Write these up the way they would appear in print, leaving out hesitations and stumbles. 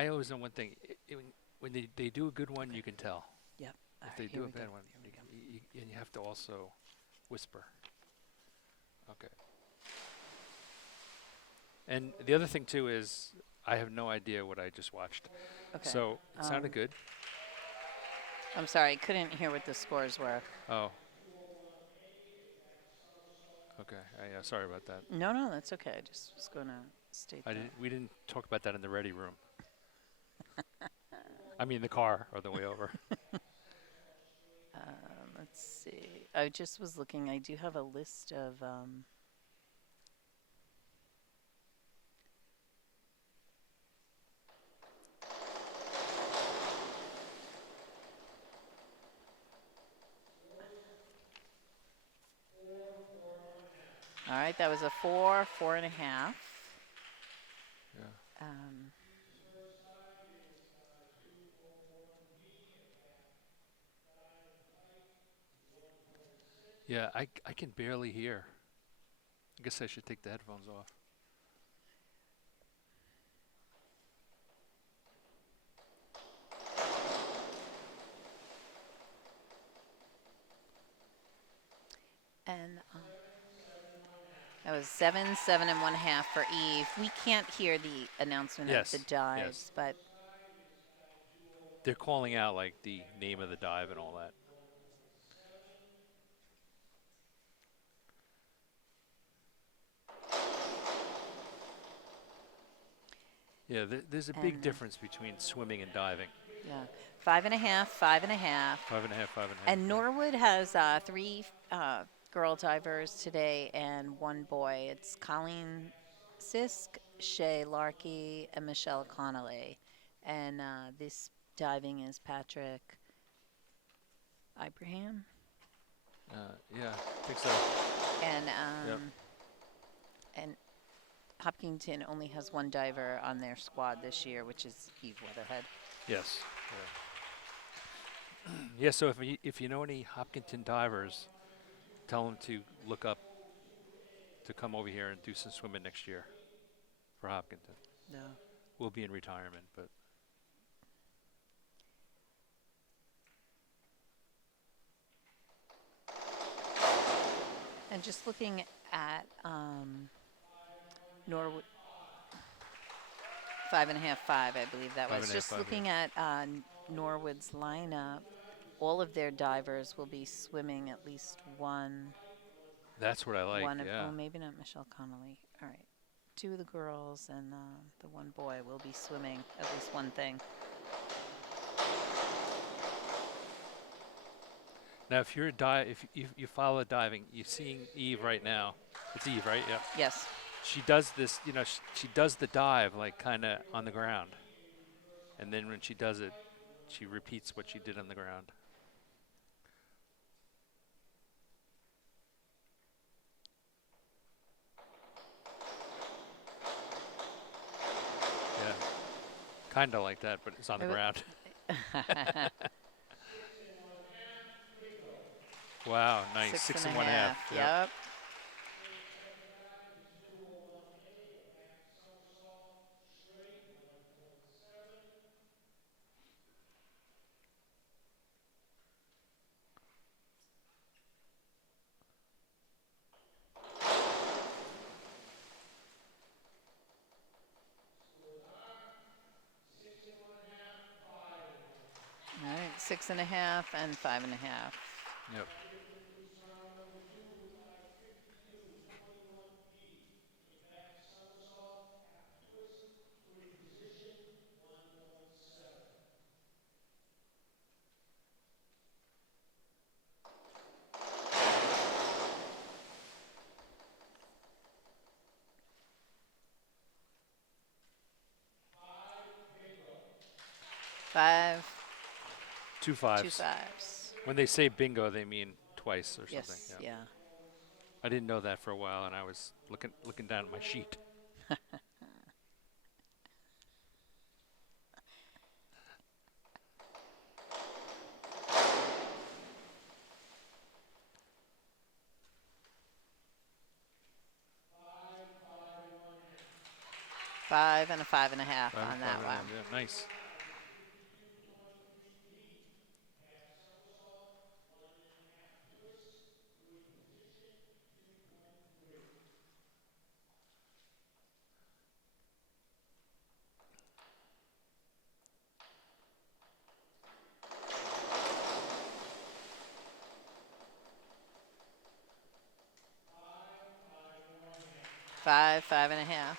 I always know one thing. When they do a good one, you can tell. Yep. All If right, they here do a we go. bad one, Here we go. and you have to also whisper. Okay. And the other thing too is I have no idea what I just watched. Okay. So it sounded good. I'm sorry, I couldn't hear what the scores were. Oh, okay. Yeah, sorry about that. No, no, that's okay. I just was going to state I that. didn't. We didn't talk about that in the ready room. I mean, the car or the way over. Let's see. I just was looking. I do have a list of. All right, that was a 4, 4.5. Yeah. Um, Yeah. I can barely hear. I guess I should take the headphones off. and that was 7, 7.5 for Eve. We can't hear the announcement of Yes. the Yes. dives, but They're calling out like the name of the dive and all that. Yeah. There's a big and difference between swimming and diving. yeah, 5.5, 5.5. 5.5, 5.5. And Yeah. Norwood has 3 girl divers today and 1 boy. It's Colleen Sisk, Shay Larkey, and Michelle Connolly. And this diving is Patrick Ibrahim. Yeah. I think so. And Yep. and Hopkinton only has 1 diver on their squad this year, which is Eve Weatherhead. Yes. Yeah. Yeah. So if you know any Hopkinton divers, tell them to look up to come over here and do some swimming next year for Hopkinton. No. We'll be in retirement, but And just looking at Norwood, 5.5, 5, I believe that five was. and a half, Just five. looking at Norwood's lineup, all of their divers will be swimming at least one. That's what I like. One of, Yeah. oh, maybe not Michelle Connolly. All right. 2 of the girls and the 1 boy will be swimming at least one thing. Now, if you're if you follow diving, you're seeing Eve right now. It's Eve, right? Yeah. Yes. She does this. She does the dive like kind of on the ground, and then when she does it, she repeats what she did on the ground. Yeah. Kind of like that, but it's on the ground. Wow, nice. 6.5. Yep. All right. 6.5 and 5.5. Yep. Five, Two 2 fives. 5s. When they say bingo, they mean twice or something. Yes. Yeah. Yeah. I didn't know that for a while, and I was looking down at my sheet. 5 and a 5.5 Five and on five that and a one. half. Yeah, nice. Five, 5.5.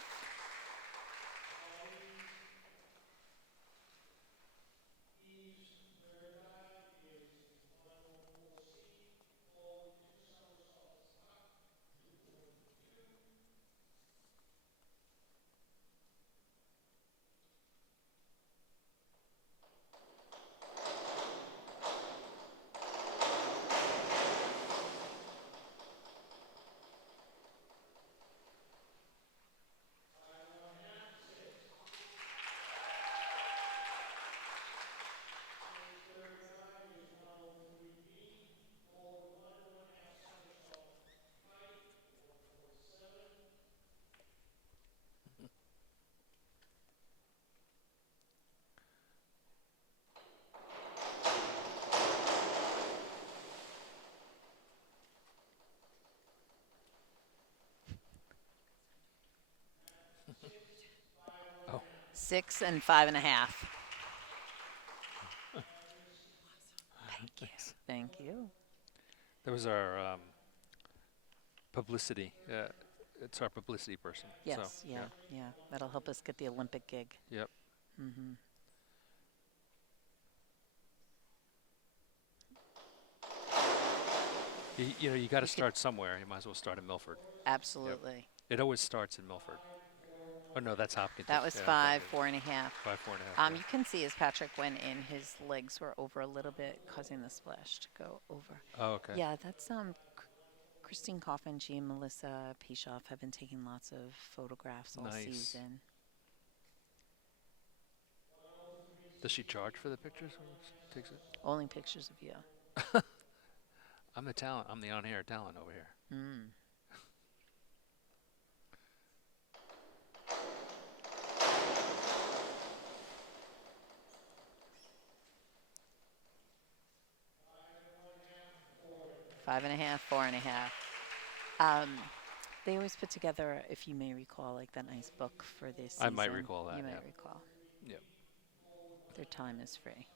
Oh, 6 and 5.5. Thank you. thanks. Thank you. That was our publicity. It's our publicity person. So, Yes, yeah, yeah. yeah. That'll help us get the Olympic gig. Yep. Hmm. You got to We could start somewhere. You might as well start in Milford. Yep. absolutely. It always starts in Milford. Oh no, that's Hopkinton. That was Yeah, 5, Hopkinton. 4.5. Five, 4.5. You can see as Patrick went in, his legs were over a little bit, causing the splash to go over. Yeah. Oh, okay. Yeah, that's Christine Coffin. She and Melissa Pishoff have been taking lots of photographs all Nice. season. Does she charge for the pictures when she takes it? Only pictures of you. I'm the talent. I'm the on-air talent over here. Mm. Five and a half, 4.5. Um, they always put together, if you may recall, like that nice book for this season. I might recall that. You Yeah. might recall. Yep. Their time is free.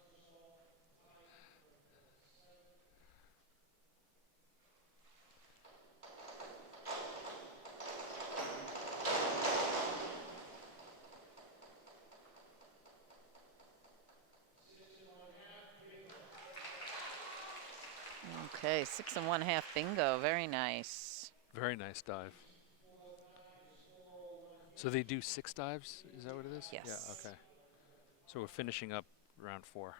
Okay, 6 and 1/2 bingo. Very nice. Very nice dive. So they do 6 dives? Is that what it is? Yes. Yeah. Okay. So we're finishing up round 4.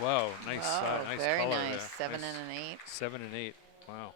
Wow. Nice. Oh, Nice very color nice. there. 7 Nice. and an 8. 7 and 8. Wow.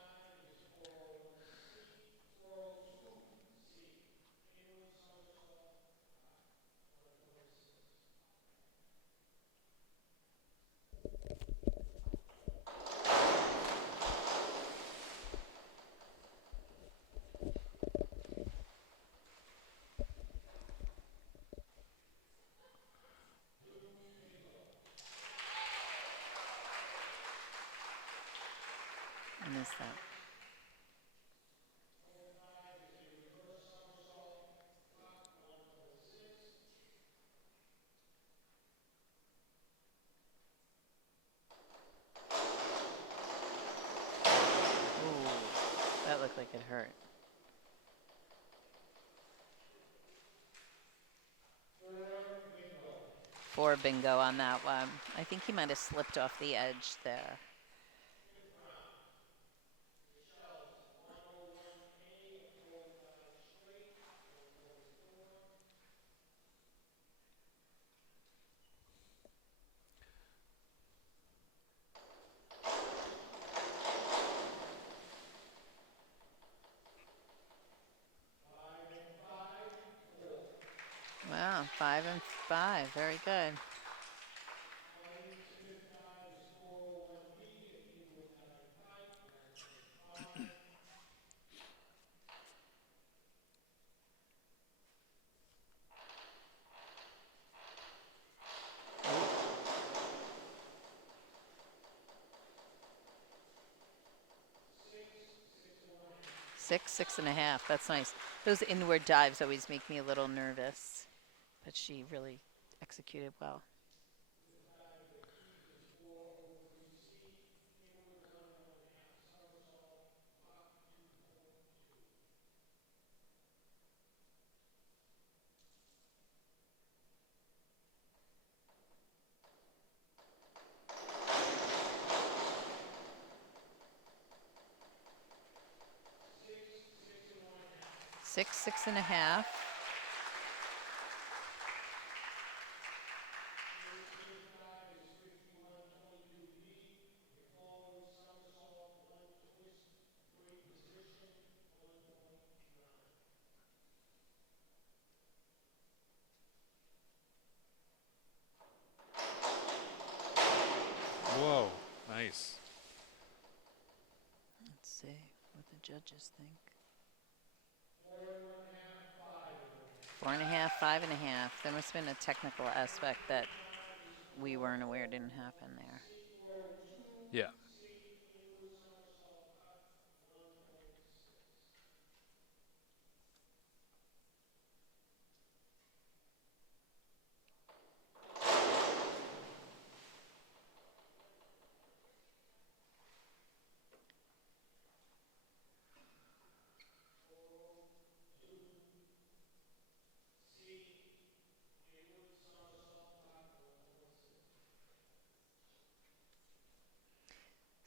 I missed that. Ooh, that looked like it hurt. 4 bingo on that one. I think he might have slipped off the edge there. Wow, 5 and 5. Very good. Ooh. 6, 6 and a half. That's nice. Those inward dives always make me a little nervous, but she really executed well. Six, 6 and a half. Whoa, nice. Let's see what the judges think. 4 and a half, 5 and a half. There must have been a technical aspect that we weren't aware didn't happen there. Yeah.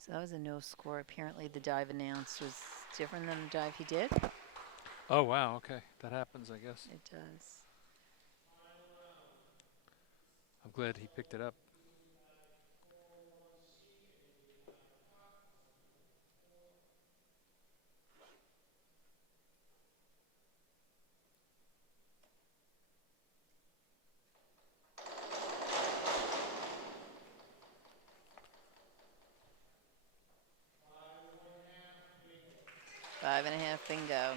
So that was a no score. Apparently, the dive announced was different than the dive he did. Oh, wow. Okay. That happens, I guess. It does. I'm glad he picked it up. 5 and a half, bingo.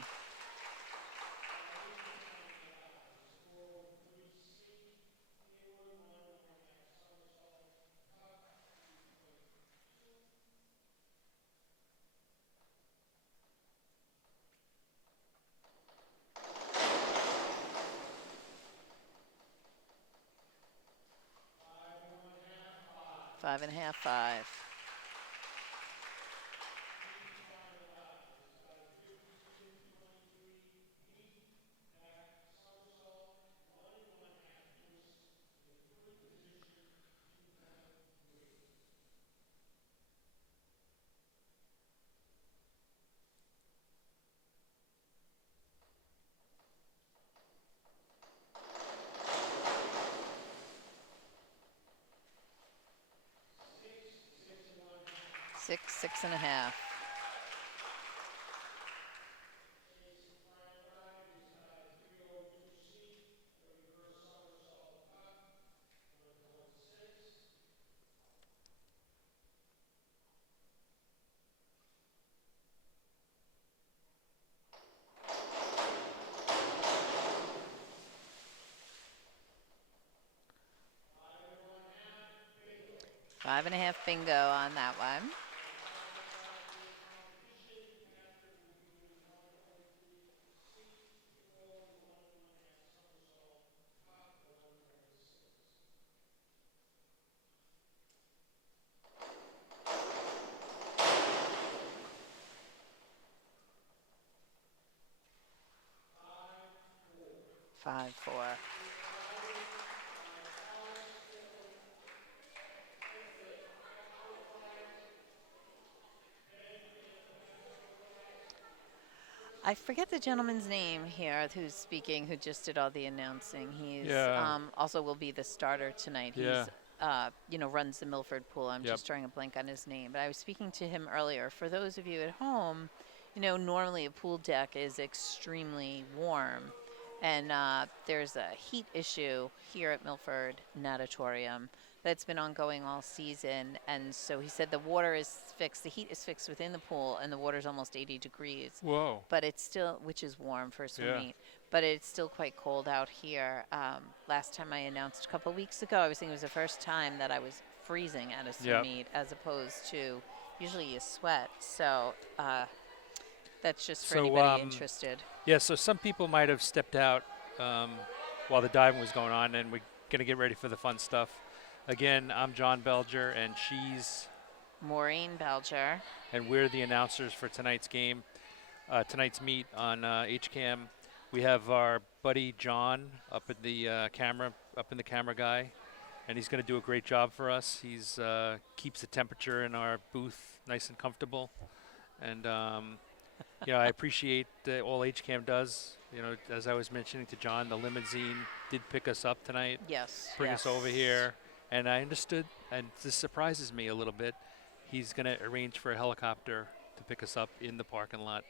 Five and a half, 5. Six, 6 and a half. Five and a half, bingo on that one. Five, 4. I forget the gentleman's name here who's speaking, who just did all the announcing. He's Yeah. also will be the starter tonight. Yeah. He's runs the Milford pool. I'm Yep. just drawing a blank on his name. But I was speaking to him earlier. For those of you at home, normally a pool deck is extremely warm. And there's a heat issue here at Milford Natatorium that's been ongoing all season. And so he said the water is fixed, the heat is fixed within the pool, and the water's almost 80 degrees. Whoa. But it's still, which is warm for a swim Yeah. meet, but it's still quite cold out here. Last time I announced a couple of weeks ago, I was thinking it was the first time that I was freezing at a swim Yep. meet as opposed to usually you sweat. So that's just for So, anybody interested. Yeah, so some people might have stepped out while the diving was going on, and we're going to get ready for the fun stuff. Again, I'm John Belger, and she's, Maureen Belger. and we're the announcers for tonight's game, tonight's meet on HCAM. We have our buddy John up in the camera guy, and he's going to do a great job for us. He's keeps the temperature in our booth nice and comfortable, and I appreciate all HCAM does. As I was mentioning to John, the limousine did pick us up tonight, Yes. bring yes. us over here, and I understood, and this surprises me a little bit, he's going to arrange for a helicopter to pick us up in the parking lot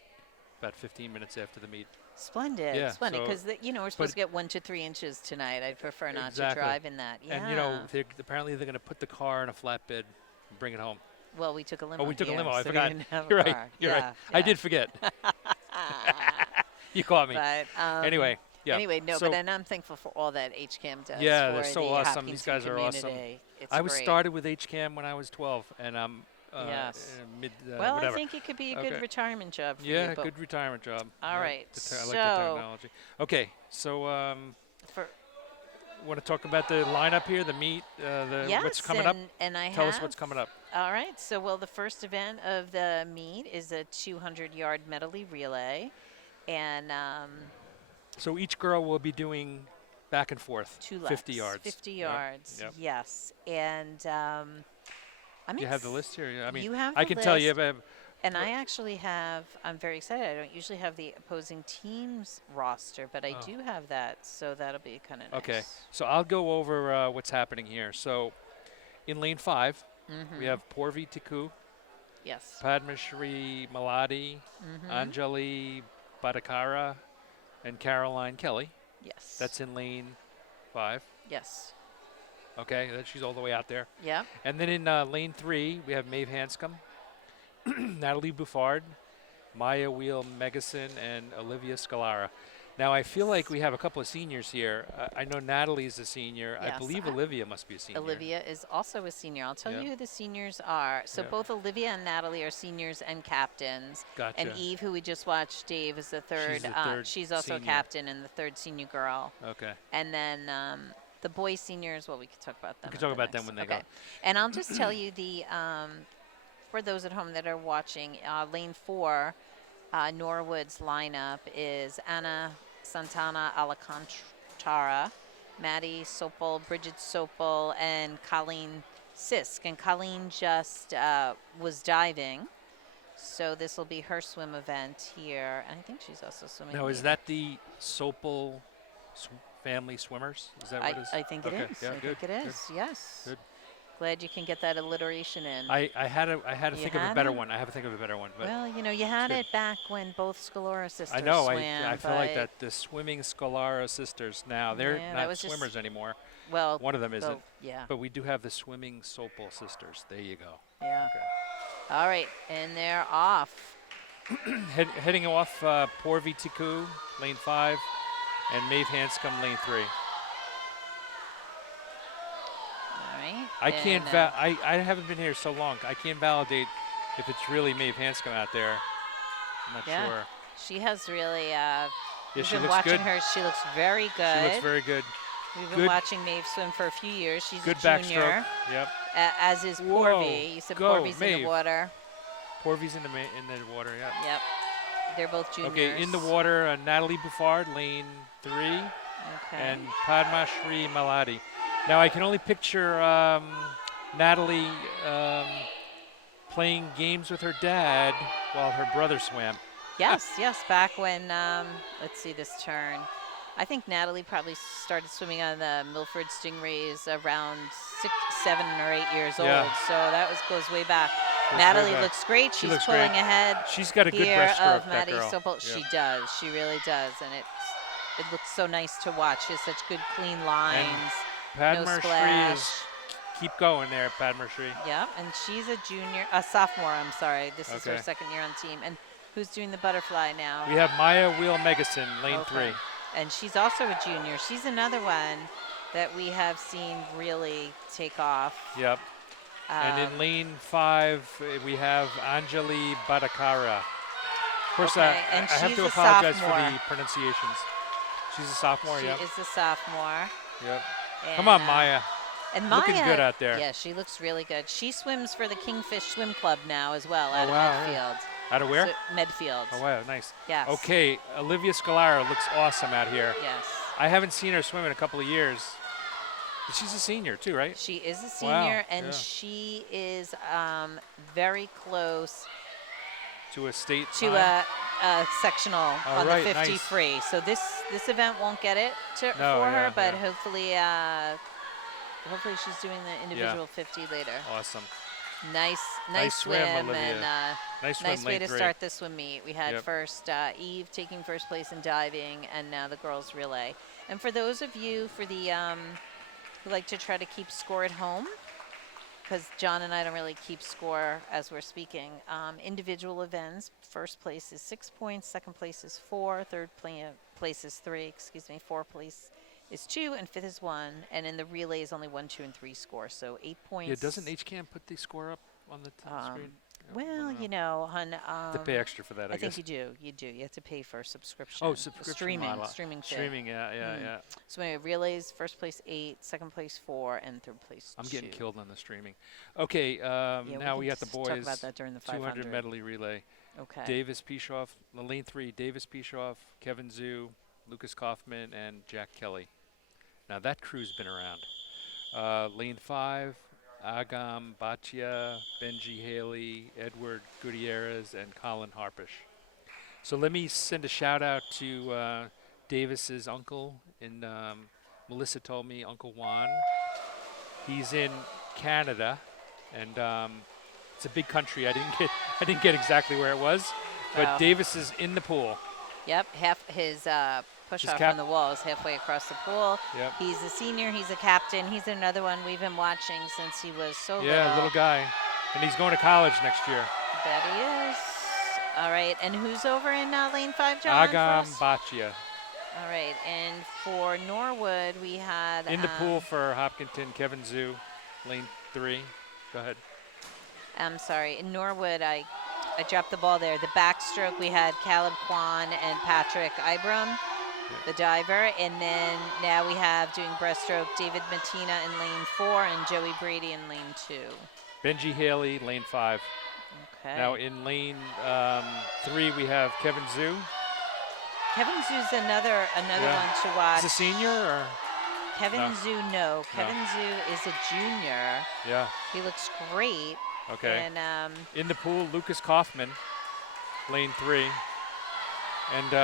about 15 minutes after the meet. Splendid. Yeah, Splendid. so- Because, we're supposed to get 1 to 3 inches tonight. I'd prefer not Exactly. to drive in that. Yeah. And, apparently they're going to put the car in a flatbed and bring it home. Well, we took a limo. Oh, we took a here, limo. I so we forgot. didn't have a You're right. car. You're yeah, right. I yeah. did forget. You caught me. But, Anyway, yeah. Anyway, no, So- but I'm thankful for all that HCAM does. Yeah, for they're so the awesome. These Hopkinton guys are awesome. community. It's I was great. started with HCAM when I was 12, and I'm Yes. mid Well, whatever. I think it could be a good Okay. retirement job for Yeah, you. But good retirement job. All Yeah, right, I like the so- technology. Okay, so for want to talk about the lineup here, the meet, yes, what's coming up? and I Tell have, us what's coming up. All right. So, well, the first event of the meet is a 200-yard medley relay, and So each girl will be doing back and forth, 2 laps. 50 yards. 50 Yep, yards. yep. Yes. And I'm Do you have the list here? Yeah, I mean, you have I the can tell you. list. And I actually have, I'm very excited. I don't usually have the opposing team's roster, but I Oh. do have that, so that'll be kind of nice. Okay, so I'll go over what's happening here. So in lane 5, Mm-hmm. we have Porvi Tiku, Yes. Padmashri Maladi, Mm-hmm. Anjali Badakara, and Caroline Kelly. Yes. That's in lane 5. Yes. Okay, she's all the way out there. Yep. And then in lane 3, we have Maeve Hanscom, Natalie Buffard, Maya Wheel Megason, and Olivia Scalara. Now, I feel like we have a couple of seniors here. I know Natalie's a senior. I Yes, believe Olivia must be a senior. Olivia is also a senior. I'll tell Yep. you who the seniors are. So Yep. both Olivia and Natalie are seniors and captains. Gotcha. And Eve, who we just watched, Dave, is the third. the third she's also a senior. captain and the third senior girl. Okay. And then the boys seniors, well, we can talk about them. can at talk the about them next- when they okay. go. And I'll just tell you the for those at home that are watching, lane 4, Norwood's lineup is Anna Santana Alcantara, Maddie Sopel, Bridget Sopel, and Colleen Sisk. And Colleen just was diving, so this will be her swim event here. And I think she's also swimming. Now, is here. that the Sopel family swimmers? Is that what it is? I think okay. it is. Yeah, I good, think it is. Yes. Good. Glad you can get that alliteration in. I had to You think of a had better it? one. I have to think of a better one. But Well, you had good. it back when both Scalora sisters I know. swam. I feel like but- that the swimming Scalara sisters now, they're Yeah, that not was just- swimmers anymore. Well, One of them isn't. both, yeah. But we do have the swimming Sopel sisters. There you go. Yeah. Okay. All right, and they're off. Heading off Porvi Tiku, lane 5, and Maeve Hanscom, lane 3. All right. I can't. and, I haven't been here so long. I can't validate if it's really Maeve Hanscom out there. I'm not Yeah. sure. she has really. Yeah, We've she been looks watching good. her. She looks very good. She looks very good. We've been good. watching Maeve swim for a few years. She's Good a junior, backstroke. Yep. as is Whoa, Porvi. You said go, Porvi's in Maeve. the water. Porvi's in the water. Yep. Yep. They're both juniors. Okay, in the water, Natalie Buffard, lane 3, Okay. and Padmashri Maladi. Now, I can only picture Natalie playing games with her dad while her brother swam. Yes, yes. Back when, let's see this turn. I think Natalie probably started swimming on the Milford Stingrays around 6, 7, or 8 years Yeah. old. So that was way back. Goes way Natalie back. looks great. She She's looks pulling great. ahead She's got a good here breaststroke, of that Maddie girl. Sopel. Yep. She does. She really does. And it looks so nice to watch. She has such good, clean lines. Padma no Shri splash. is keep going there, Padma Shri. Yep, and she's a sophomore. I'm sorry. This is her Okay. second year on team. And who's doing the butterfly now? We have Maya Wheel Megason, lane Okay. 3. And she's also a junior. She's another one that we have seen really take off. Yep. And in lane 5, we have Anjali Badakara. Of course, Okay, I and have she's to a apologize sophomore. for the pronunciations. She's a sophomore, She yep. is a sophomore. Yep. And, Come on, Maya. And Maya, looking good out there. Yeah, she looks really good. She swims for the Kingfish Swim Club now as well Oh, out wow, of Medfield. Out of where? So, Medfield. Oh, wow, nice. Yes. Okay, Olivia Scalara looks awesome out here. Yes. I haven't seen her swim in a couple of years. But she's a senior too, right? She is a senior, and yeah. she is very close To a state to time? a sectional on right, the nice. 50 free. So this event won't get it for her, but hopefully she's doing the individual 50 later. Awesome. Nice swim, Olivia. and Nice swim, nice way to 3. start the swim meet. We had Yep. first Eve taking first place in diving, and now the girls relay. And for those of you who like to try to keep score at home, because John and I don't really keep score as we're speaking, individual events, first place is 6 points, second place is 4, third place is 3, fourth place is 2, and fifth is 1. And in the relay is only 1, 2, and 3 score, so 8 points. Yeah, doesn't HCAM put the score up on the screen? Well, you know, hon, to pay extra for that, I guess. think you do. You do. You have to pay for a subscription. Oh, subscription model. Streaming fee. Streaming, yeah. So anyway, relays, first place 8, second place 4, and third place 2. I'm getting killed on the streaming. Okay, now we got the boys. Talk about that during the 500. 200 medley relay. Okay. Davis Pishoff, lane 3, Davis Pishoff, Kevin Zhu, Lucas Kaufman, and Jack Kelly. Now that crew's been around. Lane 5, Agam Bhatia, Benji Haley, Edward Gutierrez, and Colin Harpish. So let me send a shout out to Davis's uncle. And Melissa told me Uncle Juan. He's in Canada, and it's a big country. I didn't get exactly where it was, but Wow. Davis is in the pool. Yep, half his push off cap- from the wall is halfway across the pool. Yep. He's a senior. He's a captain. He's another one we've been watching since he was so Yeah, little guy, and he's going to college next year. That he is. All right, and who's over in lane 5, John? Agam for us? Bhatia. All right, and for Norwood, we had In the pool for Hopkinton, Kevin Zhu, lane 3. Go ahead. I'm sorry, in Norwood, I dropped the ball there. The backstroke, we had Caleb Kwan and Patrick Ibram, the diver, and then now we have doing breaststroke David Matina in lane 4 and Joey Brady in lane 2. Benji Haley, lane 5. Okay. Now in lane 3, we have Kevin Zhu. Kevin Zhu's another Yeah. one to watch. Is a senior or? Kevin No. Zhu, no. Kevin Zhu is a junior. Yeah. He looks great. Okay. And In the pool, Lucas Kaufman, lane 3. And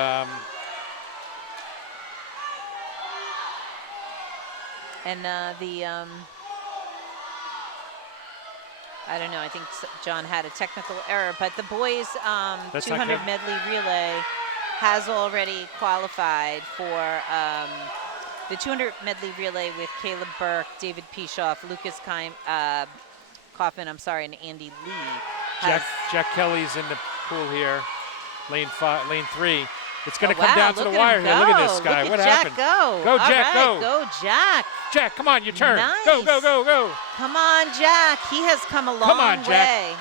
I don't know. I think John had a technical error, but the boys' That's not 200 Kev- medley relay has already qualified for the 200 medley relay with Caleb Burke, David Pishoff, Lucas Kaufman, and Andy Lee. Jack Kelly's in the pool here, lane 3. It's going to come wow, down to the wire here. Look at this guy. Look What at happened? Jack go. Go, All Jack, right, go. Go, Jack. Jack, come on, your turn. Nice. Go, go, go, go. Come on, Jack. He has come a long on, Jack. way.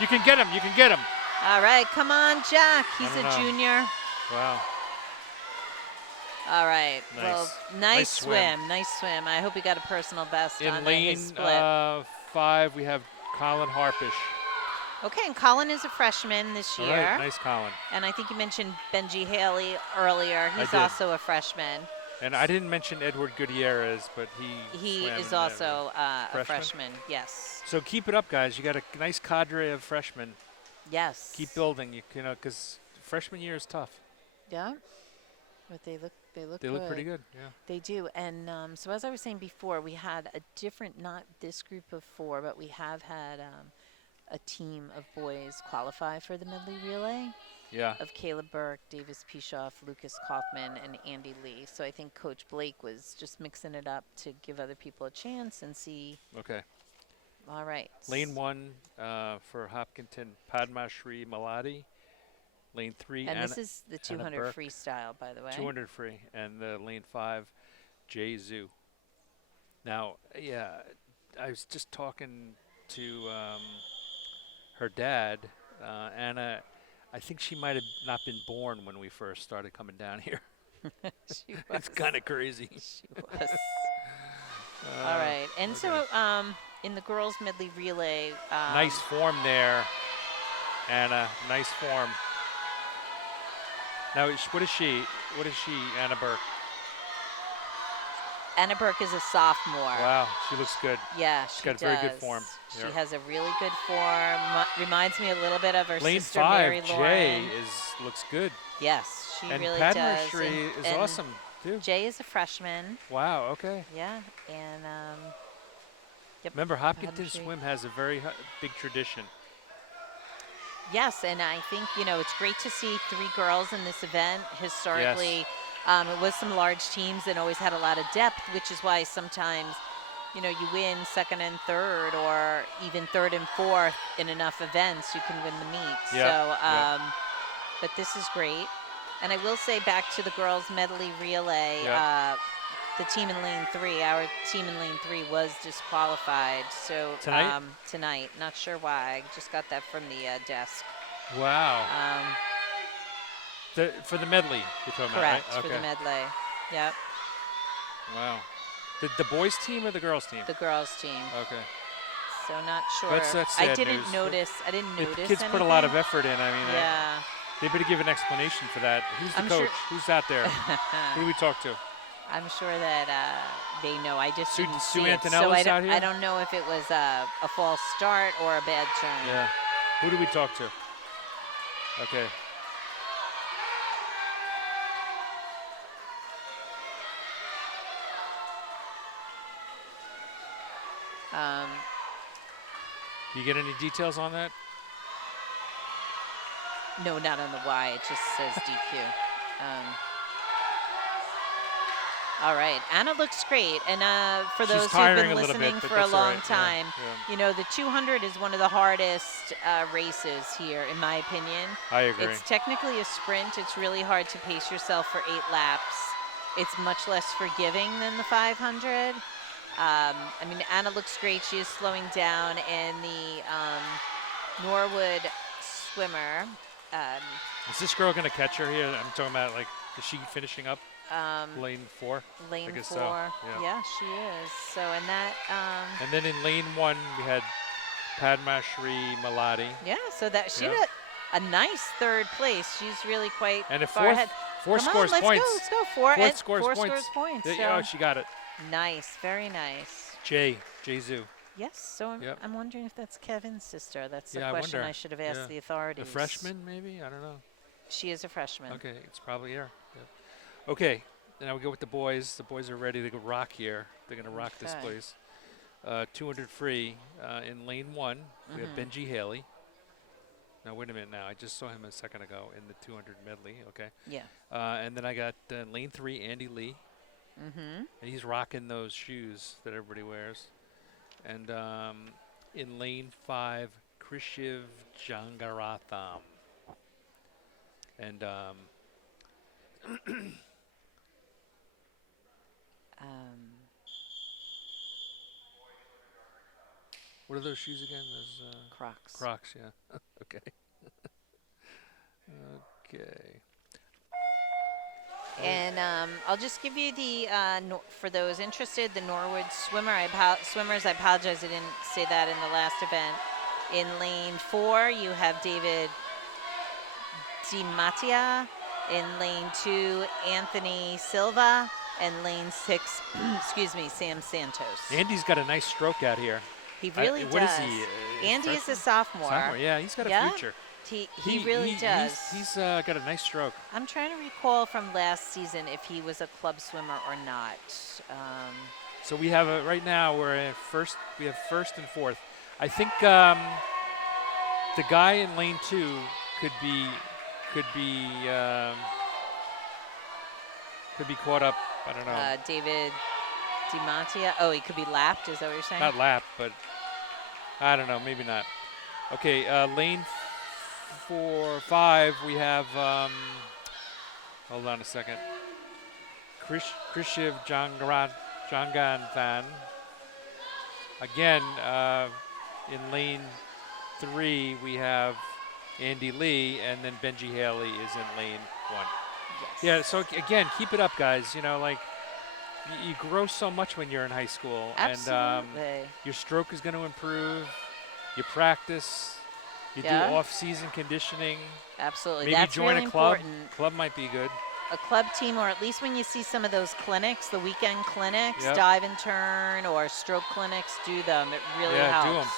You can get him. You can get him. All right, come on, Jack. He's I don't a know. junior. Wow. All right. Nice. Well, nice swim. Nice swim. I hope he got a personal best In on lane his split. 5, we have Colin Harpish. Okay, and Colin is a freshman this All year. right, nice Colin. And I think you mentioned Benji Haley earlier. He's did. also a freshman. And I didn't mention Edward Gutierrez, but He swam is in also a Freshman? freshman. Yes. So keep it up, guys. You got a nice cadre of freshmen. Yes. Keep building, because freshman year is tough. Yeah. But they look They look pretty good, yeah. They do. And so as I was saying before, we had a different, not this group of 4, but we have had a team of boys qualify for the medley relay. Yeah. of Caleb Burke, Davis Pishoff, Lucas Kaufman, and Andy Lee. So I think Coach Blake was just mixing it up to give other people a chance and see. Okay. All right. Lane 1 for Hopkinton, Padma Shri Maladi. Lane 3, And Anna, this is the Anna 200 Burke. freestyle, by the way. 200 free. And lane 5, Jay Zhu. Now, yeah, I was just talking to her dad, Anna. I think she might have not been born when we first started coming down here. She was. It's kind of crazy. She was. All right. And okay. so in the girls' medley relay. Nice form there, Anna. Nice form. Now, what is she? What is she, Anna Burke? Anna Burke is a sophomore. Wow, she looks good. Yeah, She's she got does. very good form. She Yeah. has a really good form. Reminds me a little bit of her Lane sister 5, Mary Jay Lauren. looks good. Yes, she And really Padma does. Shri is and awesome too. Jay is a freshman. Wow. Okay. Yeah, and yep. Remember, Hopkinton Shri. Swim has a very big tradition. Yes, and I think, it's great to see 3 girls in this event. Historically, it was some large teams and always had a lot of depth, which is why sometimes, you win second and third or even third and fourth in enough events, you can win the meet. Yep, So, but this is great. And I will say back to the girls medley relay, Yep. the team in lane 3, our team in lane 3 was disqualified. So Tonight? Tonight, not sure why. I just got that from the desk. Wow. Um, For the medley, you're talking correct, about, right? for the medley. Yep, Wow. The boys team or the girls team? the girls team. Okay. So not sure. That's I sad didn't news. notice. I didn't The notice. kids put a lot of anything. effort in. I mean, Yeah. they better give an explanation for that. Who's the I'm coach? sure- Who's out there? Who do we talk to? I'm sure that they know. I just Sue- didn't Sue see it. So Antonella's out here? I don't know if it was a false start or a bad turn. Yeah. Who do we talk to? Okay. You get any details on that? No, not on the Y. It just says DQ. All right. Anna looks great. And for She's those who've tiring been a little bit, listening but for a that's all long right. Yeah, time, yeah. the 200 is one of the hardest races here, in my opinion. I agree. It's technically a sprint. It's really hard to pace yourself for 8 laps. It's much less forgiving than the 500. I mean, Anna looks great. She is slowing down, and the Norwood swimmer. Is this girl going to catch her here? I'm talking about, like, is she finishing up lane 4? Lane guess 4. so, yeah. She is. So, and that. And then in lane 1, we had Padma Shri Maladi. Yeah, so that she Yeah. had a nice 3rd place. She's really quite And a far fourth, ahead. four Come scores on, let's points. go. Let's go. Four Fourth and scores four points. scores points. Yeah, So oh, she got it. nice, very nice. Jay Zhu. Yes. So Yep. I'm wondering if that's Kevin's sister. That's the Yeah, I question wonder. I should have asked Yeah. the authorities. A freshman, maybe? I don't know. She is a freshman. Okay, it's probably her. Yeah. Okay, now we go with the boys. The boys are ready to go rock here. They're going to rock this Okay. place. 200 free in lane 1. We have Benji Haley. Now, wait a minute now. I just saw him a second ago in the 200 medley. Okay. Yeah. And then I got lane 3, Andy Lee. Mm-hmm. And he's rocking those shoes that everybody wears. And in lane 5, Krishiv Jangaratham. And what are those shoes again? Those Crocs. Crocs, yeah. Okay. Okay. And I'll just give you the, for those interested, the Norwood swimmers. I apologize, I didn't say that in the last event. In lane 4, you have David DiMattia. In lane 2, Anthony Silva. And lane 6, excuse me, Sam Santos. Andy's got a nice stroke out here. He really What does. is he? Andy is a freshman? sophomore. Sophomore, yeah, he's got a Yeah. future. He really does. He's got a nice stroke. I'm trying to recall from last season if he was a club swimmer or not. So we have right now we're at first. We have first and fourth. I think the guy in lane 2 could could be caught up. I don't know. David DiMattia. Oh, he could be lapped. Is that what you're saying? Not lap, but I don't know. Maybe not. Okay, lane 5. We have. Hold on a second. Krishiv Janganvan. Again, in lane 3, we have Andy Lee, and then Benji Haley is in lane 1. Yes. Yeah, so again, keep it up, guys. You know, like, you grow so much when you're in high school. Absolutely. And your stroke is going to improve. You practice. You do off-season conditioning. Absolutely. Maybe That's join really a club. important. Club might be good. A club team, or at least when you see some of those clinics, the weekend clinics, Yep. dive and turn or stroke clinics, do them. It really helps. Do them.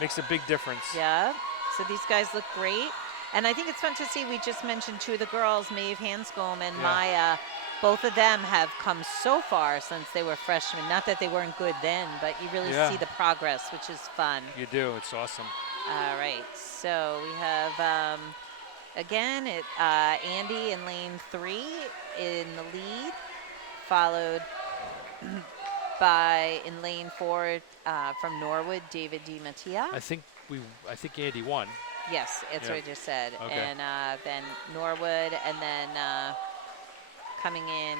Makes a big difference. Yeah. So these guys look great. And I think it's fun to see, we just mentioned 2 of the girls, Maeve Hanscom and Maya. Both of them have come so far since they were freshmen. Not that they weren't good then, but you really see the progress, which is fun. You do. It's awesome. All right. So we have, again, Andy in lane 3 in the lead, followed by, in lane 4, from Norwood, David DiMattia. I think Andy won. Yes, that's what I just said. Okay. And then Norwood, and then coming in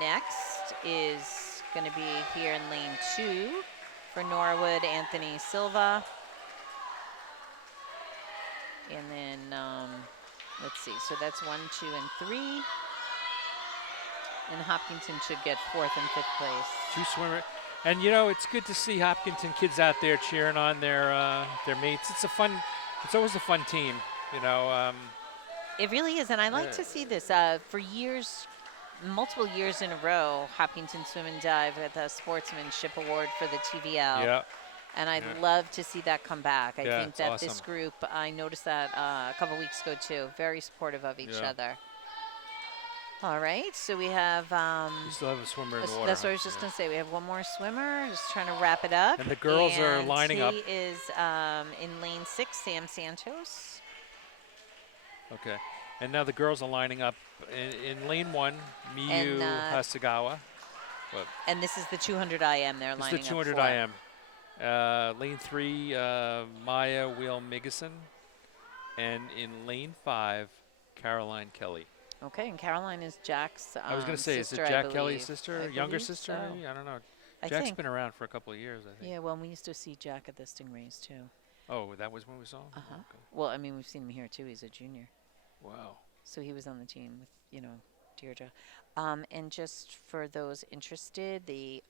next is going to be here in lane 2 for Norwood, Anthony Silva. And then, let's see, so that's 1, 2, and 3. And Hopkinton should get 4th and 5th place. 2 swimmers. And, you know, it's good to see Hopkinton kids out there cheering on their mates. It's always a fun team, you know. It really is, and I like to see this. For years, multiple years in a row, Hopkinton Swim and Dive got the Sportsmanship Award for the TVL. Yeah. And I'd love to see that come back. I think it's that awesome. this group, I noticed that a couple weeks ago too, very supportive of each other. All right, so we have. We still have a swimmer in the water. That's what I was just going to say. We have one more swimmer, just trying to wrap it up. And the girls are lining up. He is in lane 6, Sam Santos. Okay. And now the girls are lining up in lane 1, Miyu Hasagawa. And this is the 200 IM they're lining up for. This is the 200 IM. Lane 3, Maya Wheel Migason. And in lane 5, Caroline Kelly. Okay, and Caroline is Jack's I was going to say, sister, is it Jack Kelly's sister? Younger sister? So. Maybe? I don't know. I Jack's think. been around for a couple of years, I think. Yeah, well, we used to see Jack at the Stingrays, too. Oh, that was when we saw him? Uh-huh. Okay. Well, I mean, we've seen him here, too. He's a junior. Wow. So he was on the team with, you know, Deirdre. And just for those interested, the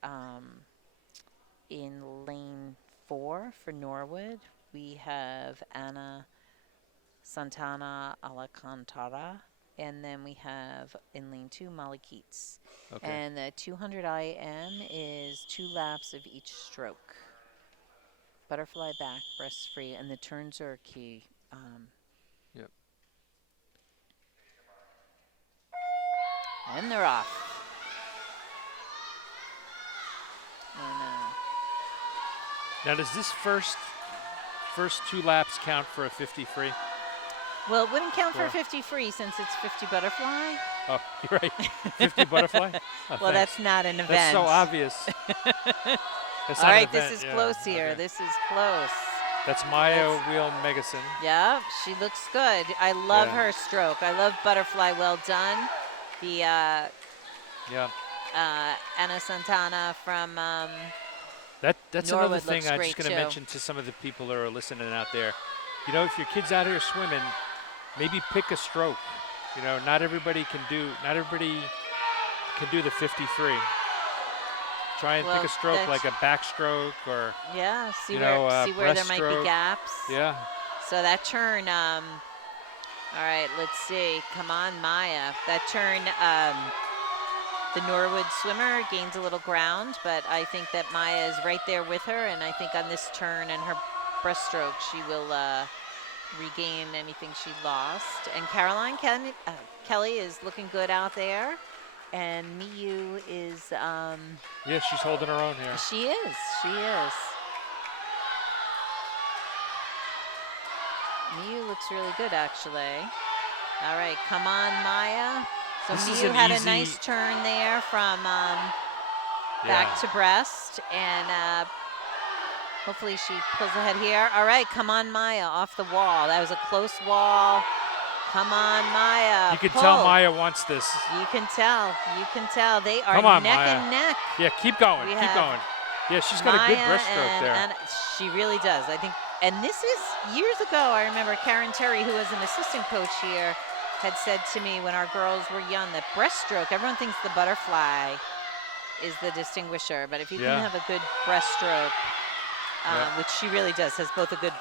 in lane 4 for Norwood, we have Anna Santana Alcantara. And then we have in lane 2, Molly Keats. Okay. And the 200 IM is 2 laps of each stroke. Butterfly back, breast free, and the turns are key. Yep. And they're off. And, now, does this first 2 laps count for a 50 free? well, it wouldn't count for a 50 free since it's 50 butterfly. Oh, you're right. 50 butterfly? Oh, Well, thanks. that's not an event. That's so obvious. That's All not an right, event, this is yeah. close here. Okay. This is close. That's Maya Wheel Megason. Yeah, she looks good. I love Yeah. her stroke. I love butterfly. Well done. The Yeah. Anna Santana from That's Norwood another thing looks I'm great just going to too. mention to some of the people that are listening out there. You know, if your kid's out here swimming, maybe pick a stroke. You know, not everybody can do the 50 free. Try and Well, pick a stroke that's- like a backstroke or see you where know, see where there might be breaststroke. gaps. yeah. So that turn, all right, let's see. Come on, Maya. That turn, the Norwood swimmer gains a little ground, but I think that Maya is right there with her, and I think on this turn and her breaststroke, she will regain anything she lost. And Caroline Kelly is looking good out there, and Miyu is, Yeah, she's holding her own here. she is. Miyu looks really good, actually. All right, come on, Maya. So This is Miu an had a easy- nice turn there from Yeah. back to breast, and hopefully she pulls ahead here. All right, come on, Maya, off the wall. That was a close wall. Come on, Maya. You can pull. tell Maya wants this. You can tell. You can tell. They are Come on, neck Maya. and neck. Yeah, keep going. We Keep have going. Yeah, she's got a good Maya breaststroke and there. Anna, she really does. I think, and this is years ago. I remember Karen Terry, who was an assistant coach here, had said to me when our girls were young that breaststroke, everyone thinks the butterfly is the distinguisher, but if you Yeah. can have a good breaststroke, Yeah. which she really does, has both a good,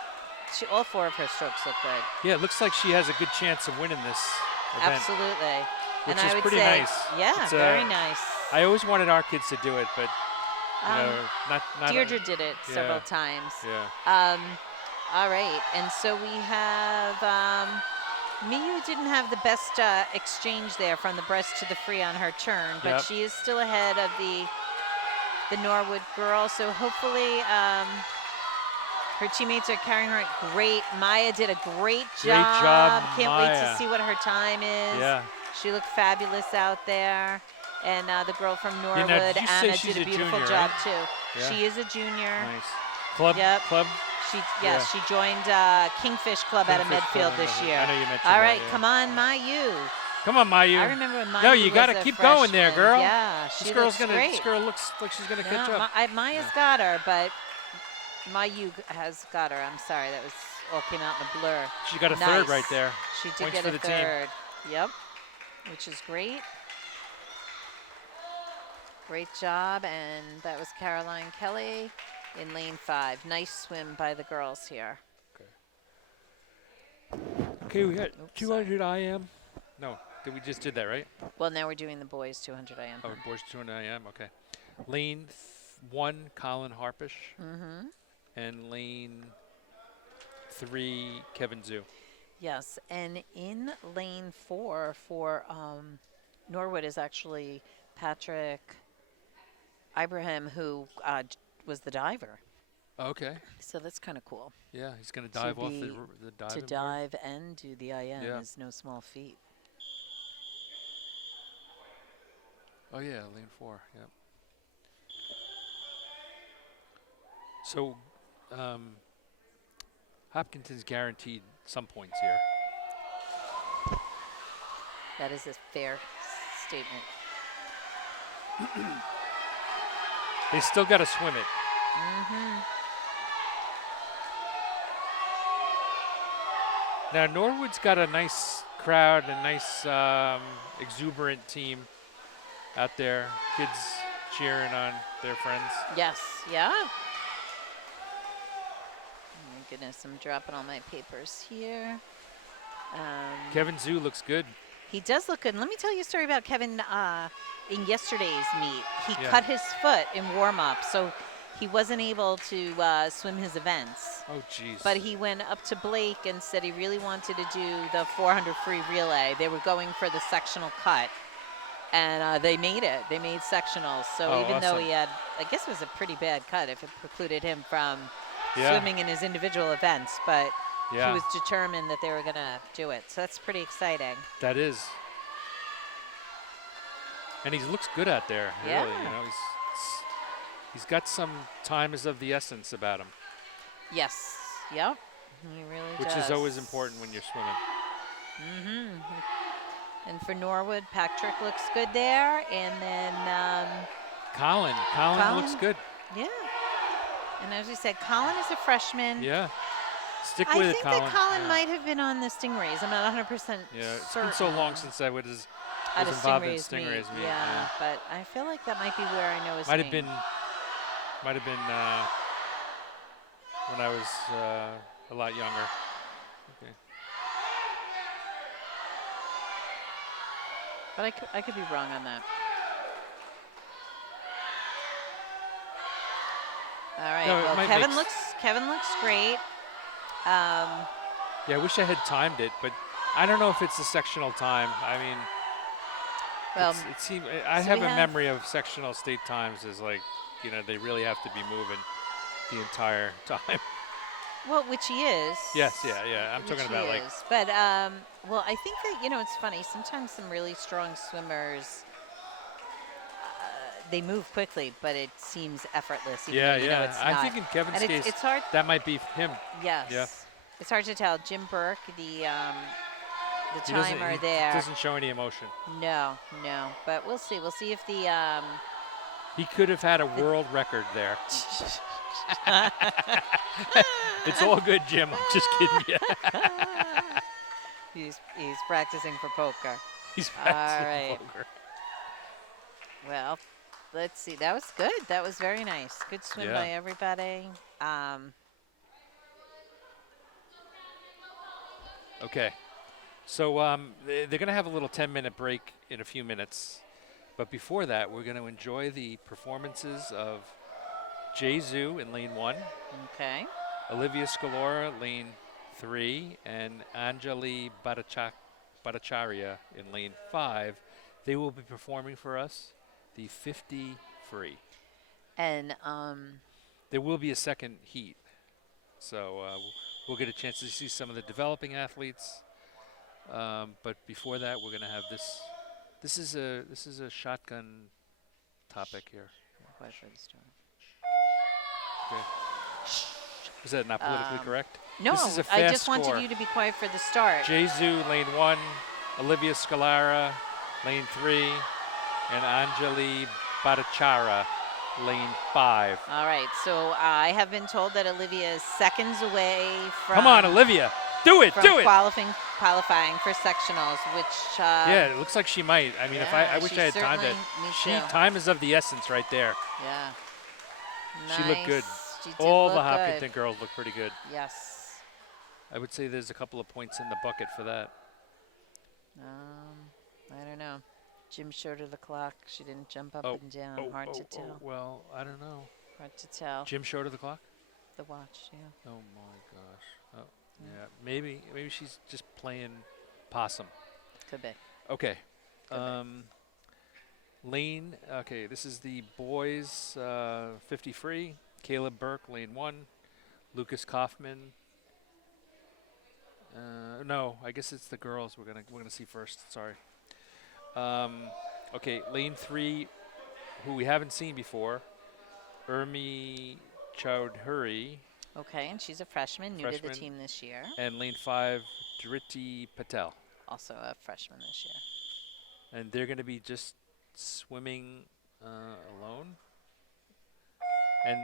all 4 of her strokes look good. Yeah, it looks like she has a good chance of winning this event. Absolutely. Which and is I would pretty say, nice. yeah, It's, very nice. I always wanted our kids to do it, but you know, not Deirdre did it several Yeah. times. Yeah. All right, and so we have Miu didn't have the best exchange there from the breast to the free on her turn, but Yep. she is still ahead of the Norwood girl. So hopefully her teammates are carrying her great. Maya did a great job. job, Can't wait to Maya. see what her time is. Yeah. She looked fabulous out there. And the girl from now, Norwood, did you say Anna, she's did a a beautiful junior, job right? too. Yeah. She is a junior. Nice. Club. Yep. Club. Yes, she joined Kingfish Club out of Kingfish Medfield Club, this year. I know you mentioned All that, right, yeah. come on, Mayu. Come on, Mayu. I remember when Mayu No, you was gotta a keep going there, freshman. girl. Yeah, she This girl's looks gonna. great. This girl looks like she's gonna catch No, up. Maya's got her, but Mayu has got her. I'm sorry, that was all came out in a blur. She got a Nice. third right there. She did Points get for a the team. third. Yep, which is great. Great job, and that was Caroline Kelly in lane 5. Nice swim by the girls here. Okay, we got Oops, 200 IM. No, we just did that, right? Well, now we're doing the boys 200 IM. Oh, boys 200 IM. Okay. Lane 1, Colin Harpish, Mm-hmm. and lane 3, Kevin Zhu. Yes, and in lane 4 for Norwood is actually Patrick Ibrahim, who was the diver. Okay. So that's kind of cool. Yeah, he's gonna dive off the diving To board. dive and do the IM Yeah. is no small feat. Oh yeah, lane 4. Yep. So, Hopkinton's guaranteed some points here. That is a fair statement. They still got to swim it. Mm-hmm. Now Norwood's got a nice crowd, a nice exuberant team out there. Kids cheering on their friends. Yes, yeah. Oh my goodness, I'm dropping all my papers here. Kevin Zhu looks good. He does look good. And let me tell you a story about Kevin in yesterday's meet. He Yeah. cut his foot in warm-up, so he wasn't able to swim his events. Oh, jeez. But he went up to Blake and said he really wanted to do the 400 free relay. They were going for the sectional cut, and they made it. They made sectionals. So Oh, even though awesome. he had, I guess it was a pretty bad cut if it precluded him from Yeah. swimming in his individual events, but Yeah, he was determined that they were going to do it. So that's pretty exciting. that is. And he looks good out there. Yeah. Really, you know, he's got some time is of the essence about him, Yes. Yep. He really which does. is always important when you're swimming. Mm-hmm. And for Norwood, Patrick looks good there. And then, Colin looks Colin? good. yeah. And as we said, Colin is a freshman. Yeah. Stick I with think it, Colin. that Colin Yeah. might have been on the Stingrays. I'm not 100% Yeah, it's certain. been so long since I was At a involved in Stingrays Stingrays meet. Yeah, but I feel like that might be where I know his Might name. have been when I was a lot younger. Okay. But I could be wrong on that. All right. No, it well, might Kevin looks great. Yeah, I wish I had timed it, but I don't know if it's a sectional time. I mean, Well, it seemed I so have we a have- memory of sectional state times as like, you know, they really have to be moving the entire time. Well, which he is. Yes, yeah. I'm Which talking he about like, is. But well, I think that it's funny. Sometimes some really strong swimmers they move quickly, but it seems effortless, even though yeah. it's I'm not. thinking Kevin's And it's case, it's hard. that might be him. Yeah. Yes, it's hard to tell. Jim Burke, the He doesn't. timer He there. doesn't show any emotion. No, no. But we'll see. We'll see if the He could have had a world record there. It's all good, Jim. I'm just kidding you. he's practicing for poker. He's All practicing right. poker. Well, let's see. That was good. That was very nice. Good swim Yeah. by everybody. Okay. So they're going to have a little 10-minute break in a few minutes. But before that, we're going to enjoy the performances of Jay Zhu in lane 1, Okay. Olivia Scalora, lane 3, and Anjali Bhattacharya in lane 5. They will be performing for us the 50 free. And There will be a second heat. So we'll get a chance to see some of the developing athletes. But before that, we're going to have this. This is a shotgun topic here. quiet for the start. Okay. Is that not politically correct? No, This is a I fast just wanted score. you to be quiet for the start. Jay Zhu, lane 1, Olivia Scalera, lane 3, and Anjali Bhattacharya, lane 5. All right, so I have been told that Olivia is seconds away from. Come on, Olivia. Do it, from do it. qualifying for sectionals, which. Yeah, it looks like she might. I mean, if yeah, I wish she I had timed certainly- it. me too. Time is of the essence right there. Yeah. She looked good. Nice. She did All look the good. Hopkinton girls look pretty good. Yes. I would say there's a couple of points in the bucket for that. I don't know. Jim showed her the clock. She didn't jump up and down. Hard to tell. Well, I don't know. Hard to tell. Jim showed her the clock? The watch, yeah. Oh my gosh. Oh, yeah. Maybe she's just playing possum. Could be. Okay. Could Lane. Okay, this is the boys 50 free. Caleb Burke, lane 1. Lucas Kaufman. No, I guess it's the girls we're gonna see first. Sorry. Okay, lane 3, who we haven't seen before, Urmi Chowdhury, Okay, and she's a freshman, new to the Freshman. team this year. and lane 5, Dhriti Patel. Also a freshman this year. And they're going to be just swimming alone. And